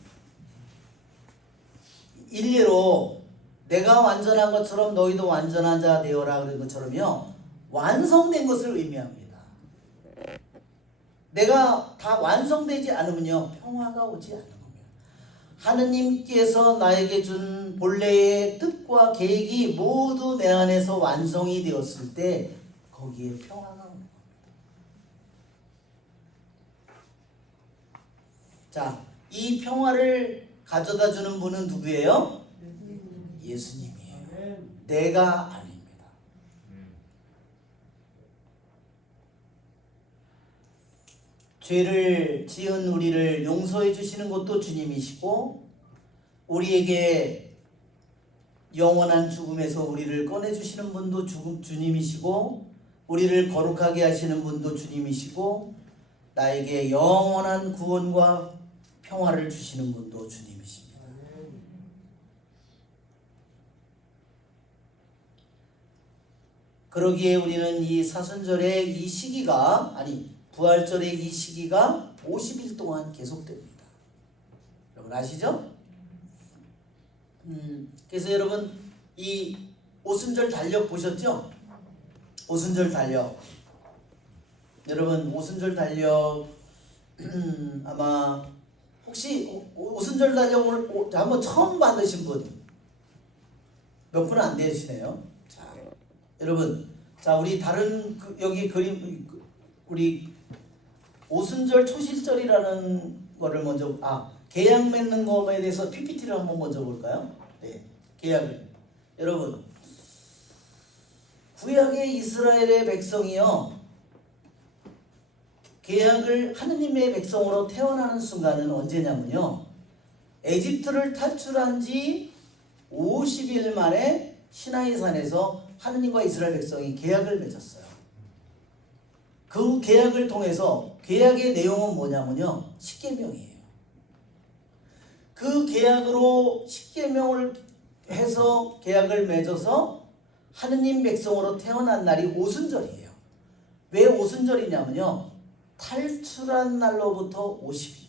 일례로 내가 완전한 것처럼 너희도 완전한 자 되어라 그런 것처럼요, 완성된 것을 의미합니다. 내가 다 완성되지 않으면요, 평화가 오지 않는 겁니다. 하느님께서 나에게 준 본래의 뜻과 계획이 모두 내 안에서 완성이 되었을 때 거기에 평화가 오는 겁니다. 자, 이 평화를 가져다 주는 분은 누구예요? 예수님이에요. 내가 아닙니다. 죄를 지은 우리를 용서해 주시는 것도 주님이시고, 우리에게 영원한 죽음에서 우리를 꺼내 주시는 분도 주님이시고, 우리를 거룩하게 하시는 분도 주님이시고, 나에게 영원한 구원과 평화를 주시는 분도 주님이십니다. 그러기에 우리는 이 사순절의 이 시기가, 부활절의 이 시기가 50일 동안 계속됩니다. 여러분 아시죠? 그래서 여러분 이 오순절 달력 보셨죠? 오순절 달력. 여러분 오순절 달력 아마 혹시 오순절 달력을 한번 처음 받으신 분 몇 분 안 되시네요. 자, 여러분, 자 우리 다른 여기 그림 우리 오순절 초실절이라는 거를 먼저 계약 맺는 거에 대해서 PPT를 한번 먼저 볼까요? 네, 계약을. 여러분, 구약의 이스라엘의 백성이요, 계약을 하느님의 백성으로 태어나는 순간은 언제냐면요, 에집트를 탈출한 지 50일 만에 시나이산에서 하느님과 이스라엘 백성이 계약을 맺었어요. 그 계약을 통해서, 계약의 내용은 뭐냐면요, 십계명이에요. 그 계약으로 십계명을 해서 계약을 맺어서 하느님 백성으로 태어난 날이 오순절이에요. 왜 오순절이냐면요, 탈출한 날로부터 50일이에요.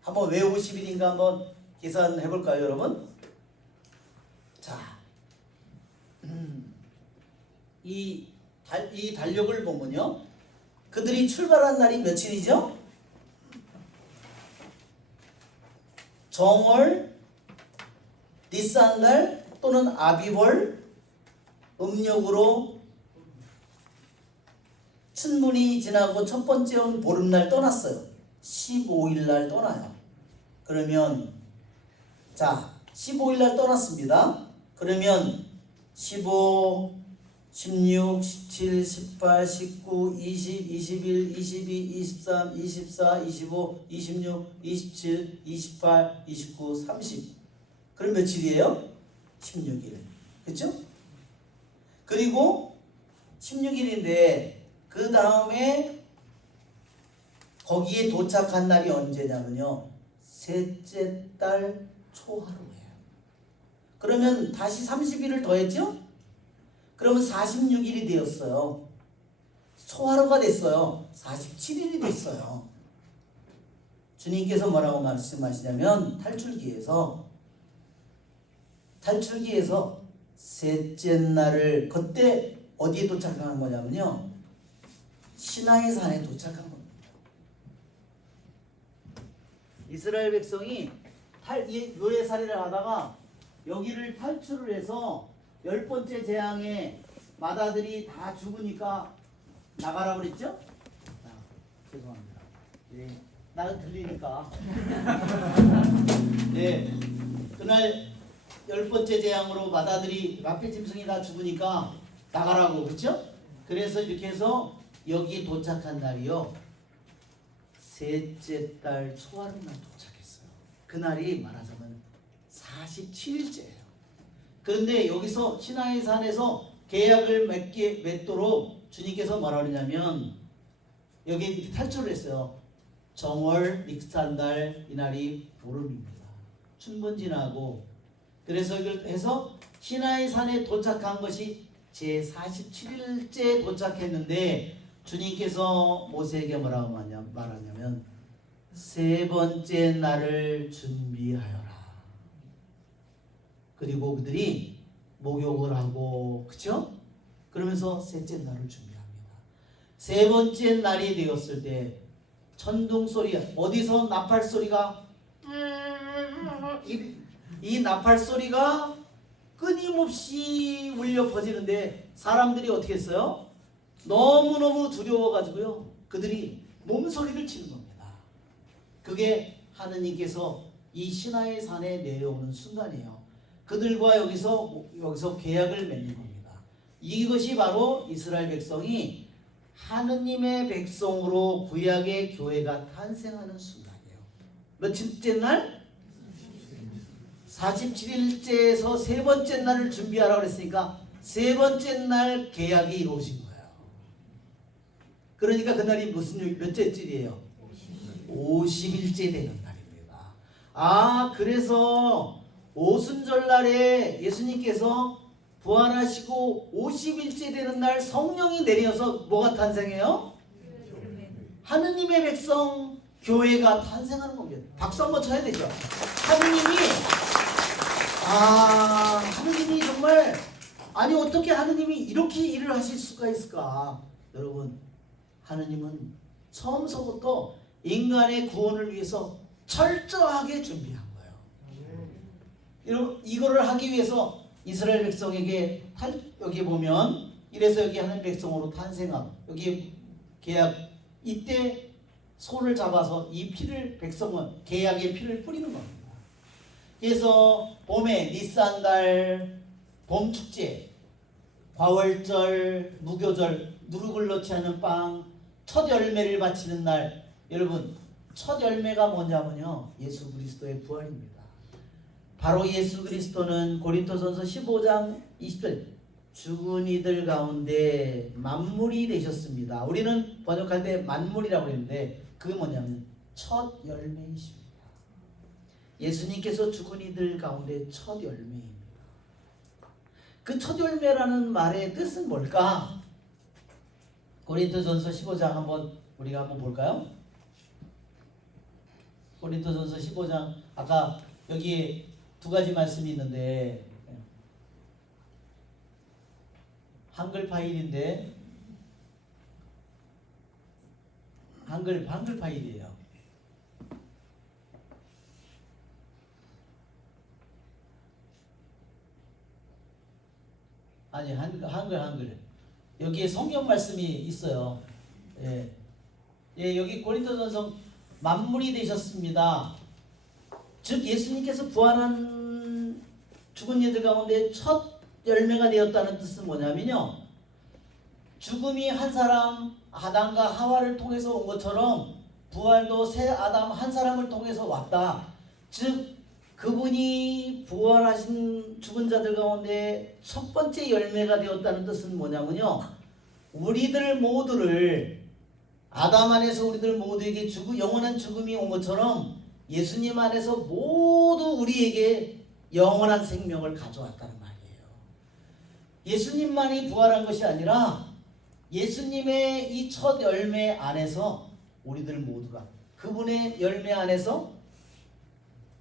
한번 왜 50일인가 한번 계산해 볼까요, 여러분? 자, 이 달력을 보면요, 그들이 출발한 날이 며칠이죠? 정월, 니산달 또는 아비월, 음력으로 춘분이 지나고 첫 번째 온 보름날 떠났어요. 15일날 떠나요. 그러면 자, 15일날 떠났습니다. 그러면 15, 16, 17, 18, 19, 20, 21, 22, 23, 24, 25, 26, 27, 28, 29, 30. 그럼 며칠이에요? 16일. 그렇죠? 그리고 16일인데 그 다음에 거기에 도착한 날이 언제냐면요, 셋째 달 초하루예요. 그러면 다시 30일을 더했죠? 그러면 46일이 되었어요. 초하루가 됐어요. 47일이 됐어요. 주님께서 뭐라고 말씀하시냐면 탈출기에서 셋째 날을, 그때 어디에 도착한 거냐면요, 시나이 산에 도착한 겁니다. 이스라엘 백성이 묘해살이를 하다가 여기를 탈출을 해서 10번째 재앙에 마다들이 다 죽으니까 나가라고 그랬죠? 죄송합니다. 예, 나는 들리니까. 네, 그날 10번째 재앙으로 마다들이 라페 짐승이 다 죽으니까 나가라고 그랬죠? 그래서 이렇게 해서 여기 도착한 날이요, 셋째 달 초하룻날 도착했어요. 그날이 말하자면 47일째예요. 그런데 여기서 시나이 산에서 계약을 맺도록 주님께서 뭐라 그러냐면, 여기 이렇게 탈출을 했어요. 정월 닉산달 이날이 보름입니다. 춘분 지나고, 그래서 이걸 해서 시나이 산에 도착한 것이 제 47일째 도착했는데, 주님께서 모세에게 뭐라고 말하냐면 세 번째 날을 준비하여라. 그리고 그들이 목욕을 하고, 그쵸? 그러면서 셋째 날을 준비합니다. 세 번째 날이 되었을 때 천둥 소리, 어디서 나팔 소리가, 이 나팔 소리가 끊임없이 울려 퍼지는데 사람들이 어떻게 했어요? 너무너무 두려워가지고요, 그들이 몸소리를 치는 겁니다. 그게 하느님께서 이 시나이 산에 내려오는 순간이에요. 그들과 여기서 계약을 맺는 겁니다. 이것이 바로 이스라엘 백성이 하느님의 백성으로 구약의 교회가 탄생하는 순간이에요. 며칠째 날? 47일째에서 세 번째 날을 준비하라고 그랬으니까 세 번째 날 계약이 이루어진 거예요. 그러니까 그날이 몇째일이에요? 50일째 되는 날입니다. 그래서 오순절날에 예수님께서 부활하시고 50일째 되는 날 성령이 내려서 뭐가 탄생해요? 하느님의 백성 교회가 탄생하는 겁니다. 박수 한번 쳐야 되죠. 하느님이 정말, 아니 어떻게 하느님이 이렇게 일을 하실 수가 있을까? 여러분, 하느님은 처음서부터 인간의 구원을 위해서 철저하게 준비한 거예요. 이거를 하기 위해서 이스라엘 백성에게 여기 보면, 이래서 여기 하는 백성으로 탄생함, 여기 계약, 이때 소를 잡아서 이 피를, 백성은 계약의 피를 뿌리는 겁니다. 그래서 봄에 니산달 봄축제, 과월절, 무교절, 누룩을 넣지 않은 빵, 첫 열매를 바치는 날, 여러분 첫 열매가 뭐냐면요, 예수 그리스도의 부활입니다. 바로 예수 그리스도는 고린토전서 15장 20절 죽은 이들 가운데 만물이 되셨습니다. 우리는 번역할 때 만물이라고 했는데 그게 뭐냐면 첫 열매이십니다. 예수님께서 죽은 이들 가운데 첫 열매입니다. 그 첫 열매라는 말의 뜻은 뭘까? 고린토전서 15장 우리가 한번 볼까요? 고린토전서 15장, 아까 여기에 두 가지 말씀이 있는데, 한글 파일인데, 한글 파일이에요. 아니, 한글. 여기에 성경 말씀이 있어요. 여기 고린토전서 만물이 되셨습니다. 즉 예수님께서 부활한 죽은 이들 가운데 첫 열매가 되었다는 뜻은 뭐냐면요, 죽음이 한 사람 아담과 하와를 통해서 온 것처럼 부활도 새 아담 한 사람을 통해서 왔다. 즉 그분이 부활하신 죽은 자들 가운데 첫 번째 열매가 되었다는 뜻은 뭐냐면요, 우리들 모두를, 아담 안에서 우리들 모두에게 영원한 죽음이 온 것처럼 예수님 안에서 모두 우리에게 영원한 생명을 가져왔다는 말이에요. 예수님만이 부활한 것이 아니라 예수님의 이 첫 열매 안에서 우리들 모두가, 그분의 열매 안에서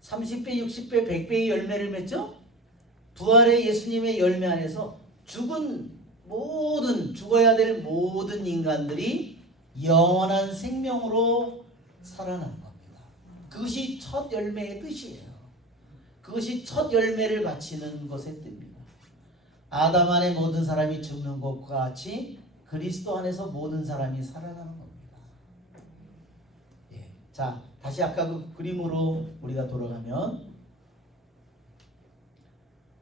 30배, 60배, 100배의 열매를 맺죠? 부활의 예수님의 열매 안에서 죽어야 될 모든 인간들이 영원한 생명으로 살아난 겁니다. 그것이 첫 열매의 뜻이에요. 그것이 첫 열매를 바치는 것의 뜻입니다. 아담 안에 모든 사람이 죽는 것과 같이 그리스도 안에서 모든 사람이 살아나는 겁니다. 예. 자, 다시 아까 그 그림으로 우리가 돌아가면,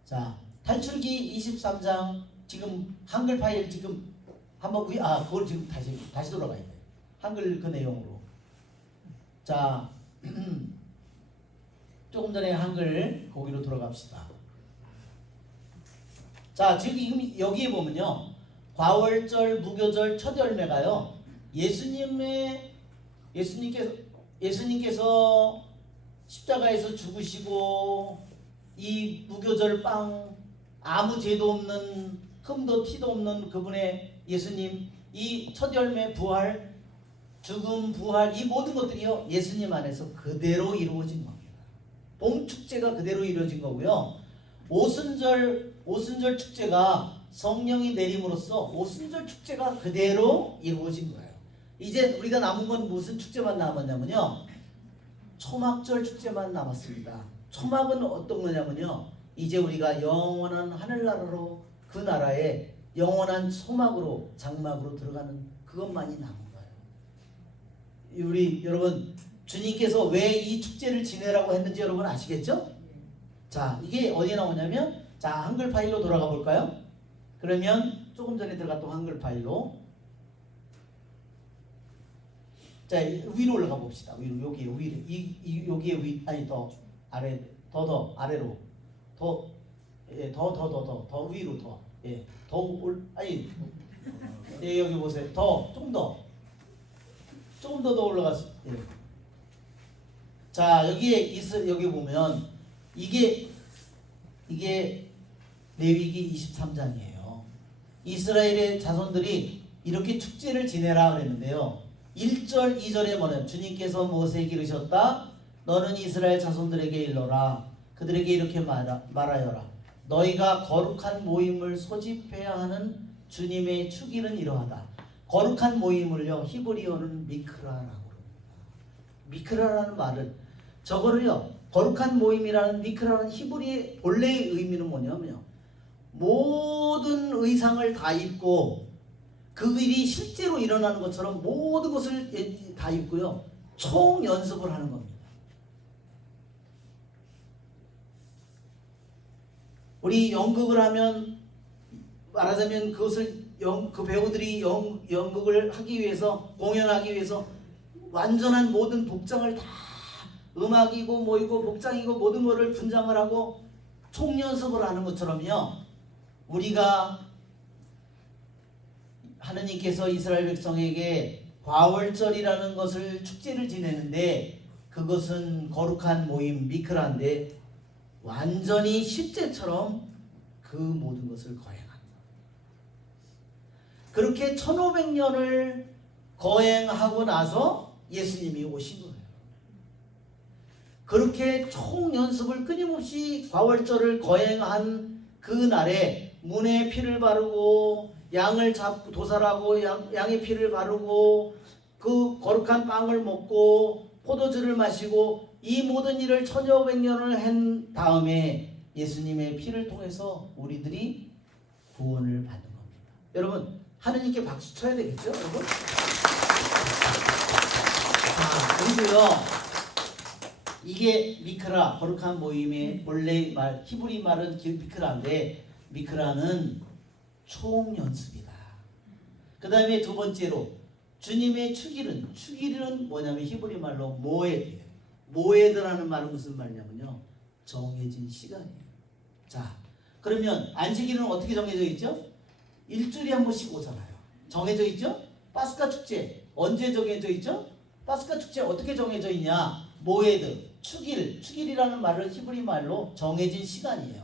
자, 탈출기 23장 지금 한글 파일 지금 한번 그걸 지금 다시 돌아가야 돼. 한글 그 내용으로. 자, 조금 전에 한글 거기로 돌아갑시다. 자, 지금 여기에 보면요, 과월절, 무교절, 첫 열매가요, 예수님께서 십자가에서 죽으시고 이 무교절 빵, 아무 죄도 없는, 흠도 티도 없는 그분의 예수님, 이 첫 열매 부활, 죽음 부활, 이 모든 것들이요 예수님 안에서 그대로 이루어진 겁니다. 봄 축제가 그대로 이루어진 거고요. 오순절 축제가 성령이 내림으로써 오순절 축제가 그대로 이루어진 거예요. 이제 우리가 남은 건 무슨 축제만 남았냐면요, 초막절 축제만 남았습니다. 초막은 어떤 거냐면요, 이제 우리가 영원한 하늘나라로, 그 나라에 영원한 소막으로, 장막으로 들어가는 그것만이 남은 거예요. 우리 여러분, 주님께서 왜 이 축제를 지내라고 했는지 여러분 아시겠죠? 자, 이게 어디에 나오냐면, 자, 한글 파일로 돌아가 볼까요? 그러면 조금 전에 들어갔던 한글 파일로, 자, 위로 올라가 봅시다. 위로, 여기에 위로, 여기에 위, 아니 더 아래, 더 아래로, 더 위로, 더, 예, 더 아니, 예, 여기 보세요. 조금 더 올라갔어. 예. 자, 여기 보면 이게 레위기 23장이에요. 이스라엘의 자손들이 이렇게 축제를 지내라 그랬는데요. 1절, 2절에 뭐냐면, 주님께서 모세에게 이르셨다. 너는 이스라엘 자손들에게 일러라. 그들에게 이렇게 말하여라. 너희가 거룩한 모임을 소집해야 하는 주님의 축일은 이러하다. 거룩한 모임을요, 히브리어는 미크라라고 합니다. 미크라라는 말은, 저거를요, 거룩한 모임이라는 미크라는 히브리의 본래의 의미는 뭐냐면요, 모든 의상을 다 입고 그 일이 실제로 일어나는 것처럼 모든 것을 다 입고요, 총 연습을 하는 겁니다. 우리 연극을 하면, 말하자면 그것을 그 배우들이 연극을 하기 위해서, 공연하기 위해서 완전한 모든 복장을 다, 음악이고 뭐이고 복장이고 모든 것을 분장을 하고 총연습을 하는 것처럼요, 우리가 하느님께서 이스라엘 백성에게 과월절이라는 것을 축제를 지내는데, 그것은 거룩한 모임 미크라인데 완전히 실제처럼 그 모든 것을 거행하는 거예요. 그렇게 1500년을 거행하고 나서 예수님이 오신 거예요. 그렇게 총연습을 끊임없이 과월절을 거행한 그 날에 문에 피를 바르고 양을 잡고 도살하고 양의 피를 바르고 그 거룩한 빵을 먹고 포도주를 마시고 이 모든 일을 1500년을 한 다음에 예수님의 피를 통해서 우리들이 구원을 받는 겁니다. 여러분, 하느님께 박수 쳐야 되겠죠, 여러분? 그리고요, 이게 미크라, 거룩한 모임의 본래 말, 히브리 말은 미크라인데, 미크라는 총연습이다. 그 다음에 두 번째로, 주님의 축일은 뭐냐면 히브리 말로 모에드예요. 모에드라는 말은 무슨 말이냐면요, 정해진 시간이에요. 자, 그러면 안식일은 어떻게 정해져 있죠? 일주일에 한 번씩 오잖아요. 정해져 있죠? 파스카 축제 언제 정해져 있죠? 파스카 축제 어떻게 정해져 있냐? 모에드, 축일이라는 말은 히브리 말로 정해진 시간이에요.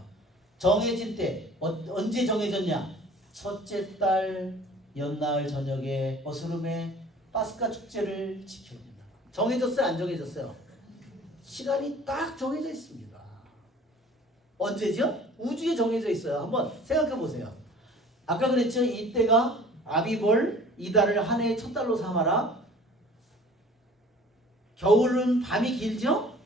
정해진 때, 언제 정해졌냐? 첫째 달 연나흘 저녁에 어스름에 파스카 축제를 지켜야 된다. 정해졌어요? 안 정해졌어요? 시간이 딱 정해져 있습니다. 언제죠? 우주에 정해져 있어요. 한번 생각해 보세요. 아까 그랬죠? 이때가 아비볼, 이달을 한 해의 첫 달로 삼아라. 겨울은 밤이 길죠?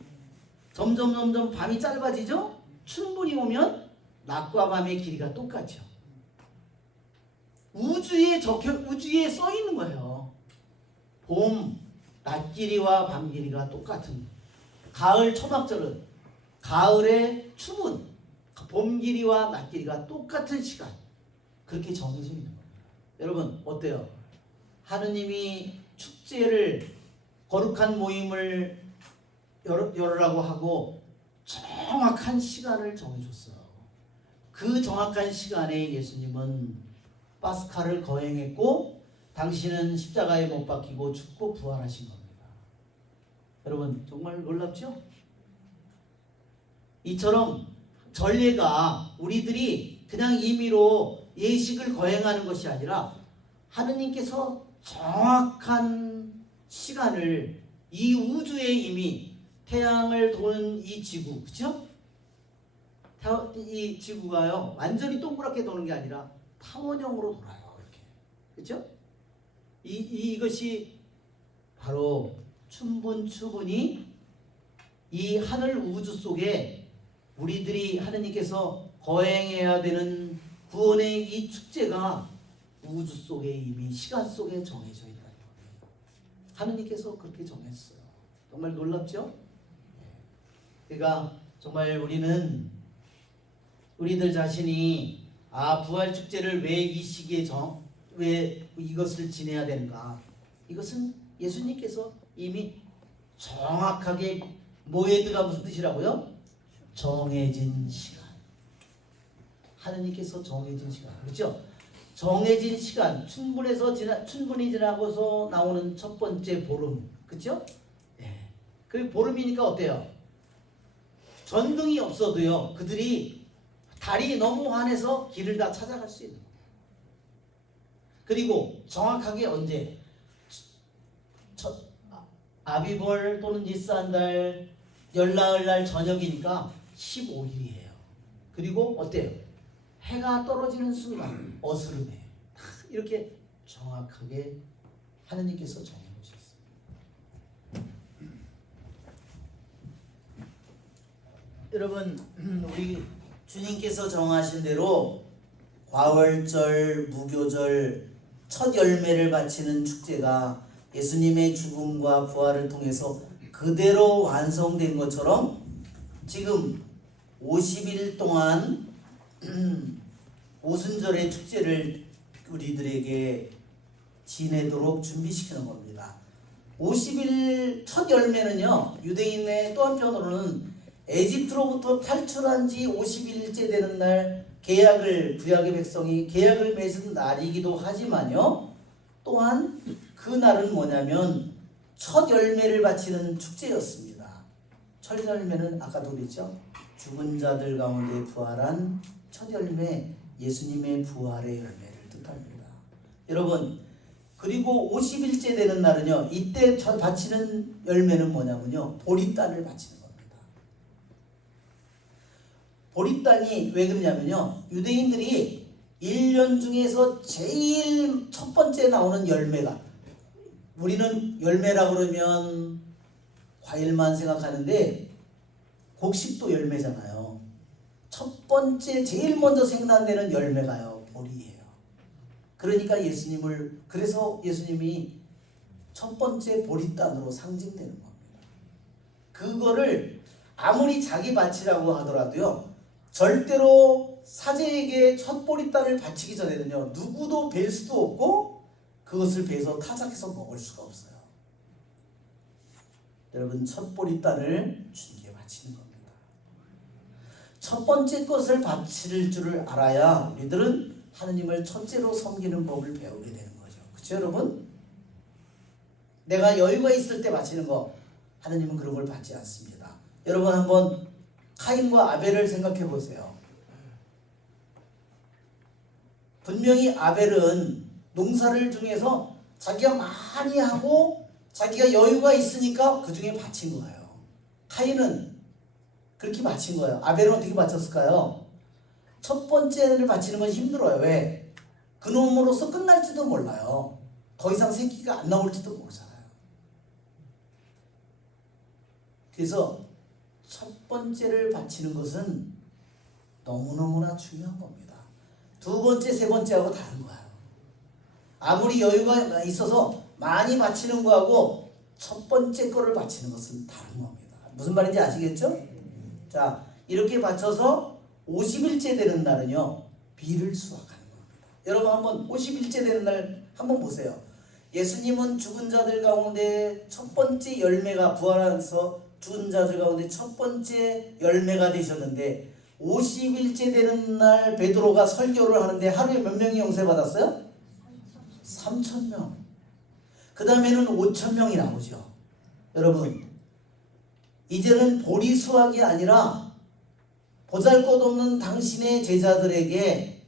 점점 밤이 짧아지죠? 춘분이 오면 낮과 밤의 길이가 똑같죠. 우주에 써 있는 거예요. 봄, 낮 길이와 밤 길이가 똑같은. 가을 초막절은 가을의 추분, 봄 길이와 낮 길이가 똑같은 시간. 그렇게 정해져 있는 겁니다. 여러분 어때요? 하느님이 축제를 거룩한 모임을 열으라고 하고 정확한 시간을 정해줬어요. 그 정확한 시간에 예수님은 파스카를 거행했고 당신은 십자가에 못 박히고 죽고 부활하신 겁니다. 여러분 정말 놀랍죠? 이처럼 전례가 우리들이 그냥 임의로 예식을 거행하는 것이 아니라 하느님께서 정확한 시간을 이 우주에 이미 태양을 도는 이 지구, 그렇죠? 이 지구가요 완전히 동그랗게 도는 게 아니라 타원형으로 돌아요. 이렇게, 그렇죠? 이것이 바로 춘분이 이 하늘 우주 속에 우리들이 하느님께서 거행해야 되는 구원의 이 축제가 우주 속에 이미 시간 속에 정해져 있다는 겁니다. 하느님께서 그렇게 정했어요. 정말 놀랍죠? 그러니까 정말 우리들 자신이 부활 축제를 왜 이 시기에 왜 이것을 지내야 되는가? 이것은 예수님께서 이미 정확하게 모에드가 무슨 뜻이라고요? 정해진 시간. 하느님께서 정해진 시간, 그렇죠? 정해진 시간, 춘분이 지나고서 나오는 첫 번째 보름, 그렇죠? 예. 그 보름이니까 어때요? 전등이 없어도요, 그들이 달이 너무 환해서 길을 다 찾아갈 수 있는 거예요. 그리고 정확하게 언제? 아비벌 또는 니스한달 열나흘날 저녁이니까 15일이에요. 그리고 어때요? 해가 떨어지는 순간 어스름해. 이렇게 정확하게 하느님께서 정해놓으셨어요. 여러분 우리 주님께서 정하신 대로 과월절, 무교절 첫 열매를 바치는 축제가 예수님의 죽음과 부활을 통해서 그대로 완성된 것처럼 지금 50일 동안 오순절의 축제를 우리들에게 지내도록 준비시키는 겁니다. 50일 첫 열매는요, 유대인의 또 한편으로는 에집트로부터 탈출한 지 50일째 되는 날 구약의 백성이 계약을 맺은 날이기도 하지만요, 또한 그 날은 뭐냐면 첫 열매를 바치는 축제였습니다. 첫 열매는 아까도 그랬죠? 죽은 자들 가운데 부활한 첫 열매, 예수님의 부활의 열매를 뜻합니다. 여러분, 그리고 50일째 되는 날은요, 이때 바치는 열매는 뭐냐면요, 보리단을 바치는 겁니다. 보리단이 왜 그러냐면요, 유대인들이 1년 중에서 제일 첫 번째 나오는 열매가, 우리는 열매라고 그러면 과일만 생각하는데 곡식도 열매잖아요. 첫 번째 제일 먼저 생산되는 열매가요, 보리예요. 그러니까 그래서 예수님이 첫 번째 보리단으로 상징되는 겁니다. 그거를 아무리 자기 바치라고 하더라도요, 절대로 사제에게 첫 보리단을 바치기 전에는요, 누구도 뵐 수도 없고 그것을 베서 타작해서 먹을 수가 없어요. 여러분, 첫 보리단을 주님께 바치는 겁니다. 첫 번째 것을 바칠 줄을 알아야 우리들은 하느님을 첫째로 섬기는 법을 배우게 되는 거죠. 그렇죠, 여러분? 내가 여유가 있을 때 바치는 거, 하느님은 그런 걸 받지 않습니다. 여러분 한번 카인과 아벨을 생각해 보세요. 분명히 아벨은 농사를 중에서 자기가 많이 하고 자기가 여유가 있으니까 그 중에 바친 거예요. 카인은 그렇게 바친 거예요. 아벨은 어떻게 바쳤을까요? 첫 번째를 바치는 건 힘들어요. 왜? 그놈으로서 끝날지도 몰라요. 더 이상 새끼가 안 나올지도 모르잖아요. 그래서 첫 번째를 바치는 것은 너무너무나 중요한 겁니다. 두 번째, 세 번째하고 다른 거예요. 아무리 여유가 있어서 많이 바치는 거하고 첫 번째 거를 바치는 것은 다른 겁니다. 무슨 말인지 아시겠죠? 자, 이렇게 바쳐서 50일째 되는 날은요, 비를 수확하는 겁니다. 여러분 한번 50일째 되는 날 한번 보세요. 예수님은 죽은 자들 가운데 첫 번째 열매가 부활해서 죽은 자들 가운데 첫 번째 열매가 되셨는데 50일째 되는 날 베드로가 설교를 하는데 하루에 몇 명이 영세받았어요? 3,000명. 그 다음에는 5,000명이 나오죠. 여러분, 이제는 보리 수확이 아니라 보잘것없는 당신의 제자들에게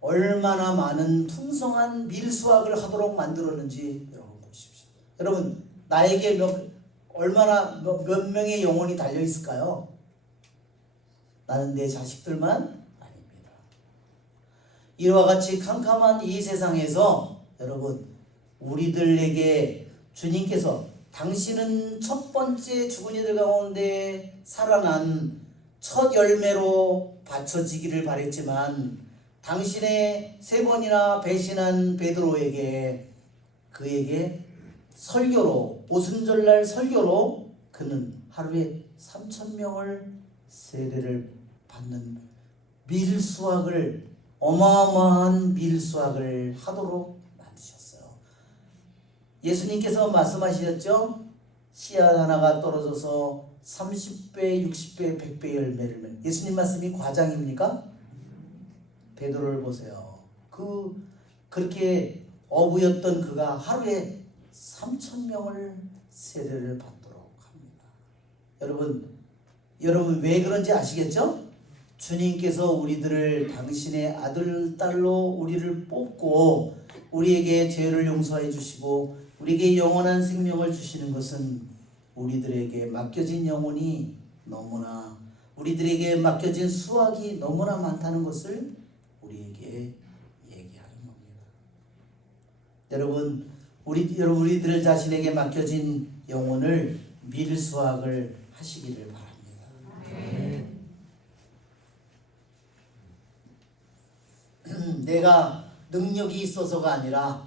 얼마나 많은 풍성한 밀수확을 하도록 만들었는지 여러분 보십시오. 여러분, 나에게 얼마나 몇 명의 영혼이 달려 있을까요? 나는 내 자식들만 아닙니다. 이와 같이 캄캄한 이 세상에서 여러분, 우리들에게 주님께서 당신은 첫 번째 죽은 이들 가운데 살아난 첫 열매로 바쳐지기를 바랬지만 당신의 세 번이나 배신한 베드로에게 그에게 설교로 오순절날 설교로 그는 하루에 3,000명을 세례를 받는 밀수확을 어마어마한 밀수확을 하도록 만드셨어요. 예수님께서 말씀하셨죠? 씨앗 하나가 떨어져서 30배, 60배, 100배 열매를 예수님 말씀이 과장입니까? 베드로를 보세요. 그렇게 어부였던 그가 하루에 3,000명을 세례를 받도록 합니다. 여러분 왜 그런지 아시겠죠? 주님께서 우리들을 당신의 아들, 딸로 우리를 뽑고 우리에게 죄를 용서해 주시고 우리에게 영원한 생명을 주시는 것은 우리들에게 맡겨진 영혼이 너무나 우리들에게 맡겨진 수확이 너무나 많다는 것을 우리에게 얘기하는 겁니다. 여러분, 우리들 자신에게 맡겨진 영혼을 밀수확을 하시기를 바랍니다. 내가 능력이 있어서가 아니라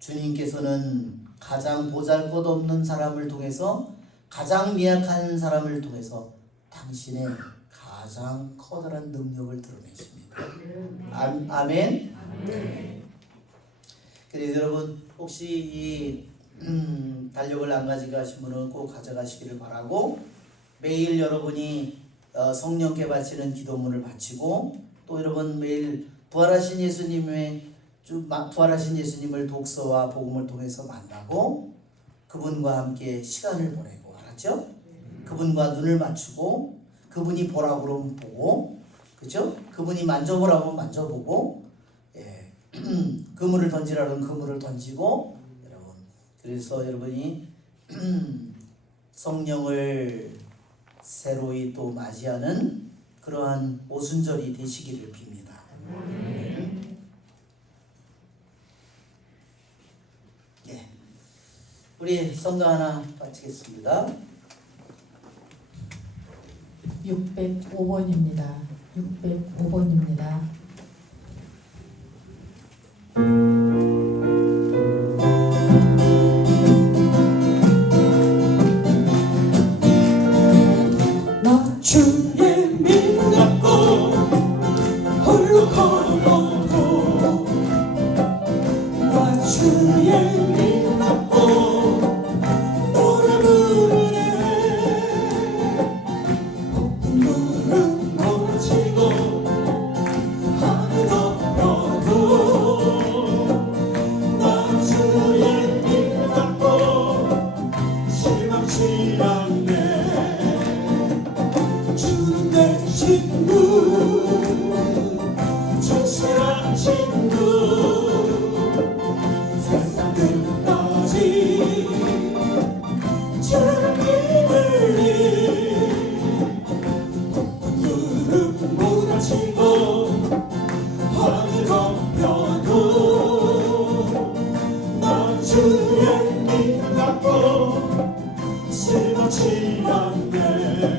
주님께서는 가장 보잘것없는 사람을 통해서 가장 미약한 사람을 통해서 당신의 가장 커다란 능력을 드러내십니다. 아멘. 그래서 여러분 혹시 이 달력을 안 가져가신 분은 꼭 가져가시기를 바라고 매일 여러분이 성령께 바치는 기도문을 바치고 또 여러분 매일 부활하신 예수님을 독서와 복음을 통해서 만나고 그분과 함께 시간을 보내고 알았죠? 그분과 눈을 맞추고 그분이 보라고 그러면 보고 그죠? 그분이 만져보라고 하면 만져보고 예. 그물을 던지라고 하면 그물을 던지고 여러분 그래서 여러분이 성령을 새로이 또 맞이하는 그러한 오순절이 되시기를 빕니다. 예. 우리 성가 하나 바치겠습니다. 605번입니다. 605번입니다. 나 주의 믿음 갖고 홀로 걸어도 나 주의 믿음 갖고 노래 부르네 폭풍 물은 몰아치고 하늘 덮여도 나 주의 믿음 갖고 실망치 않네 주는 내 친구 절실한 친구 세상 끝까지 주를 믿으리 폭풍 구름 몰아치고 하늘 덮여도 난 주의 믿음 갖고 실망치 않네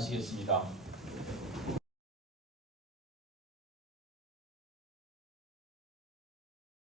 기도하시겠습니다.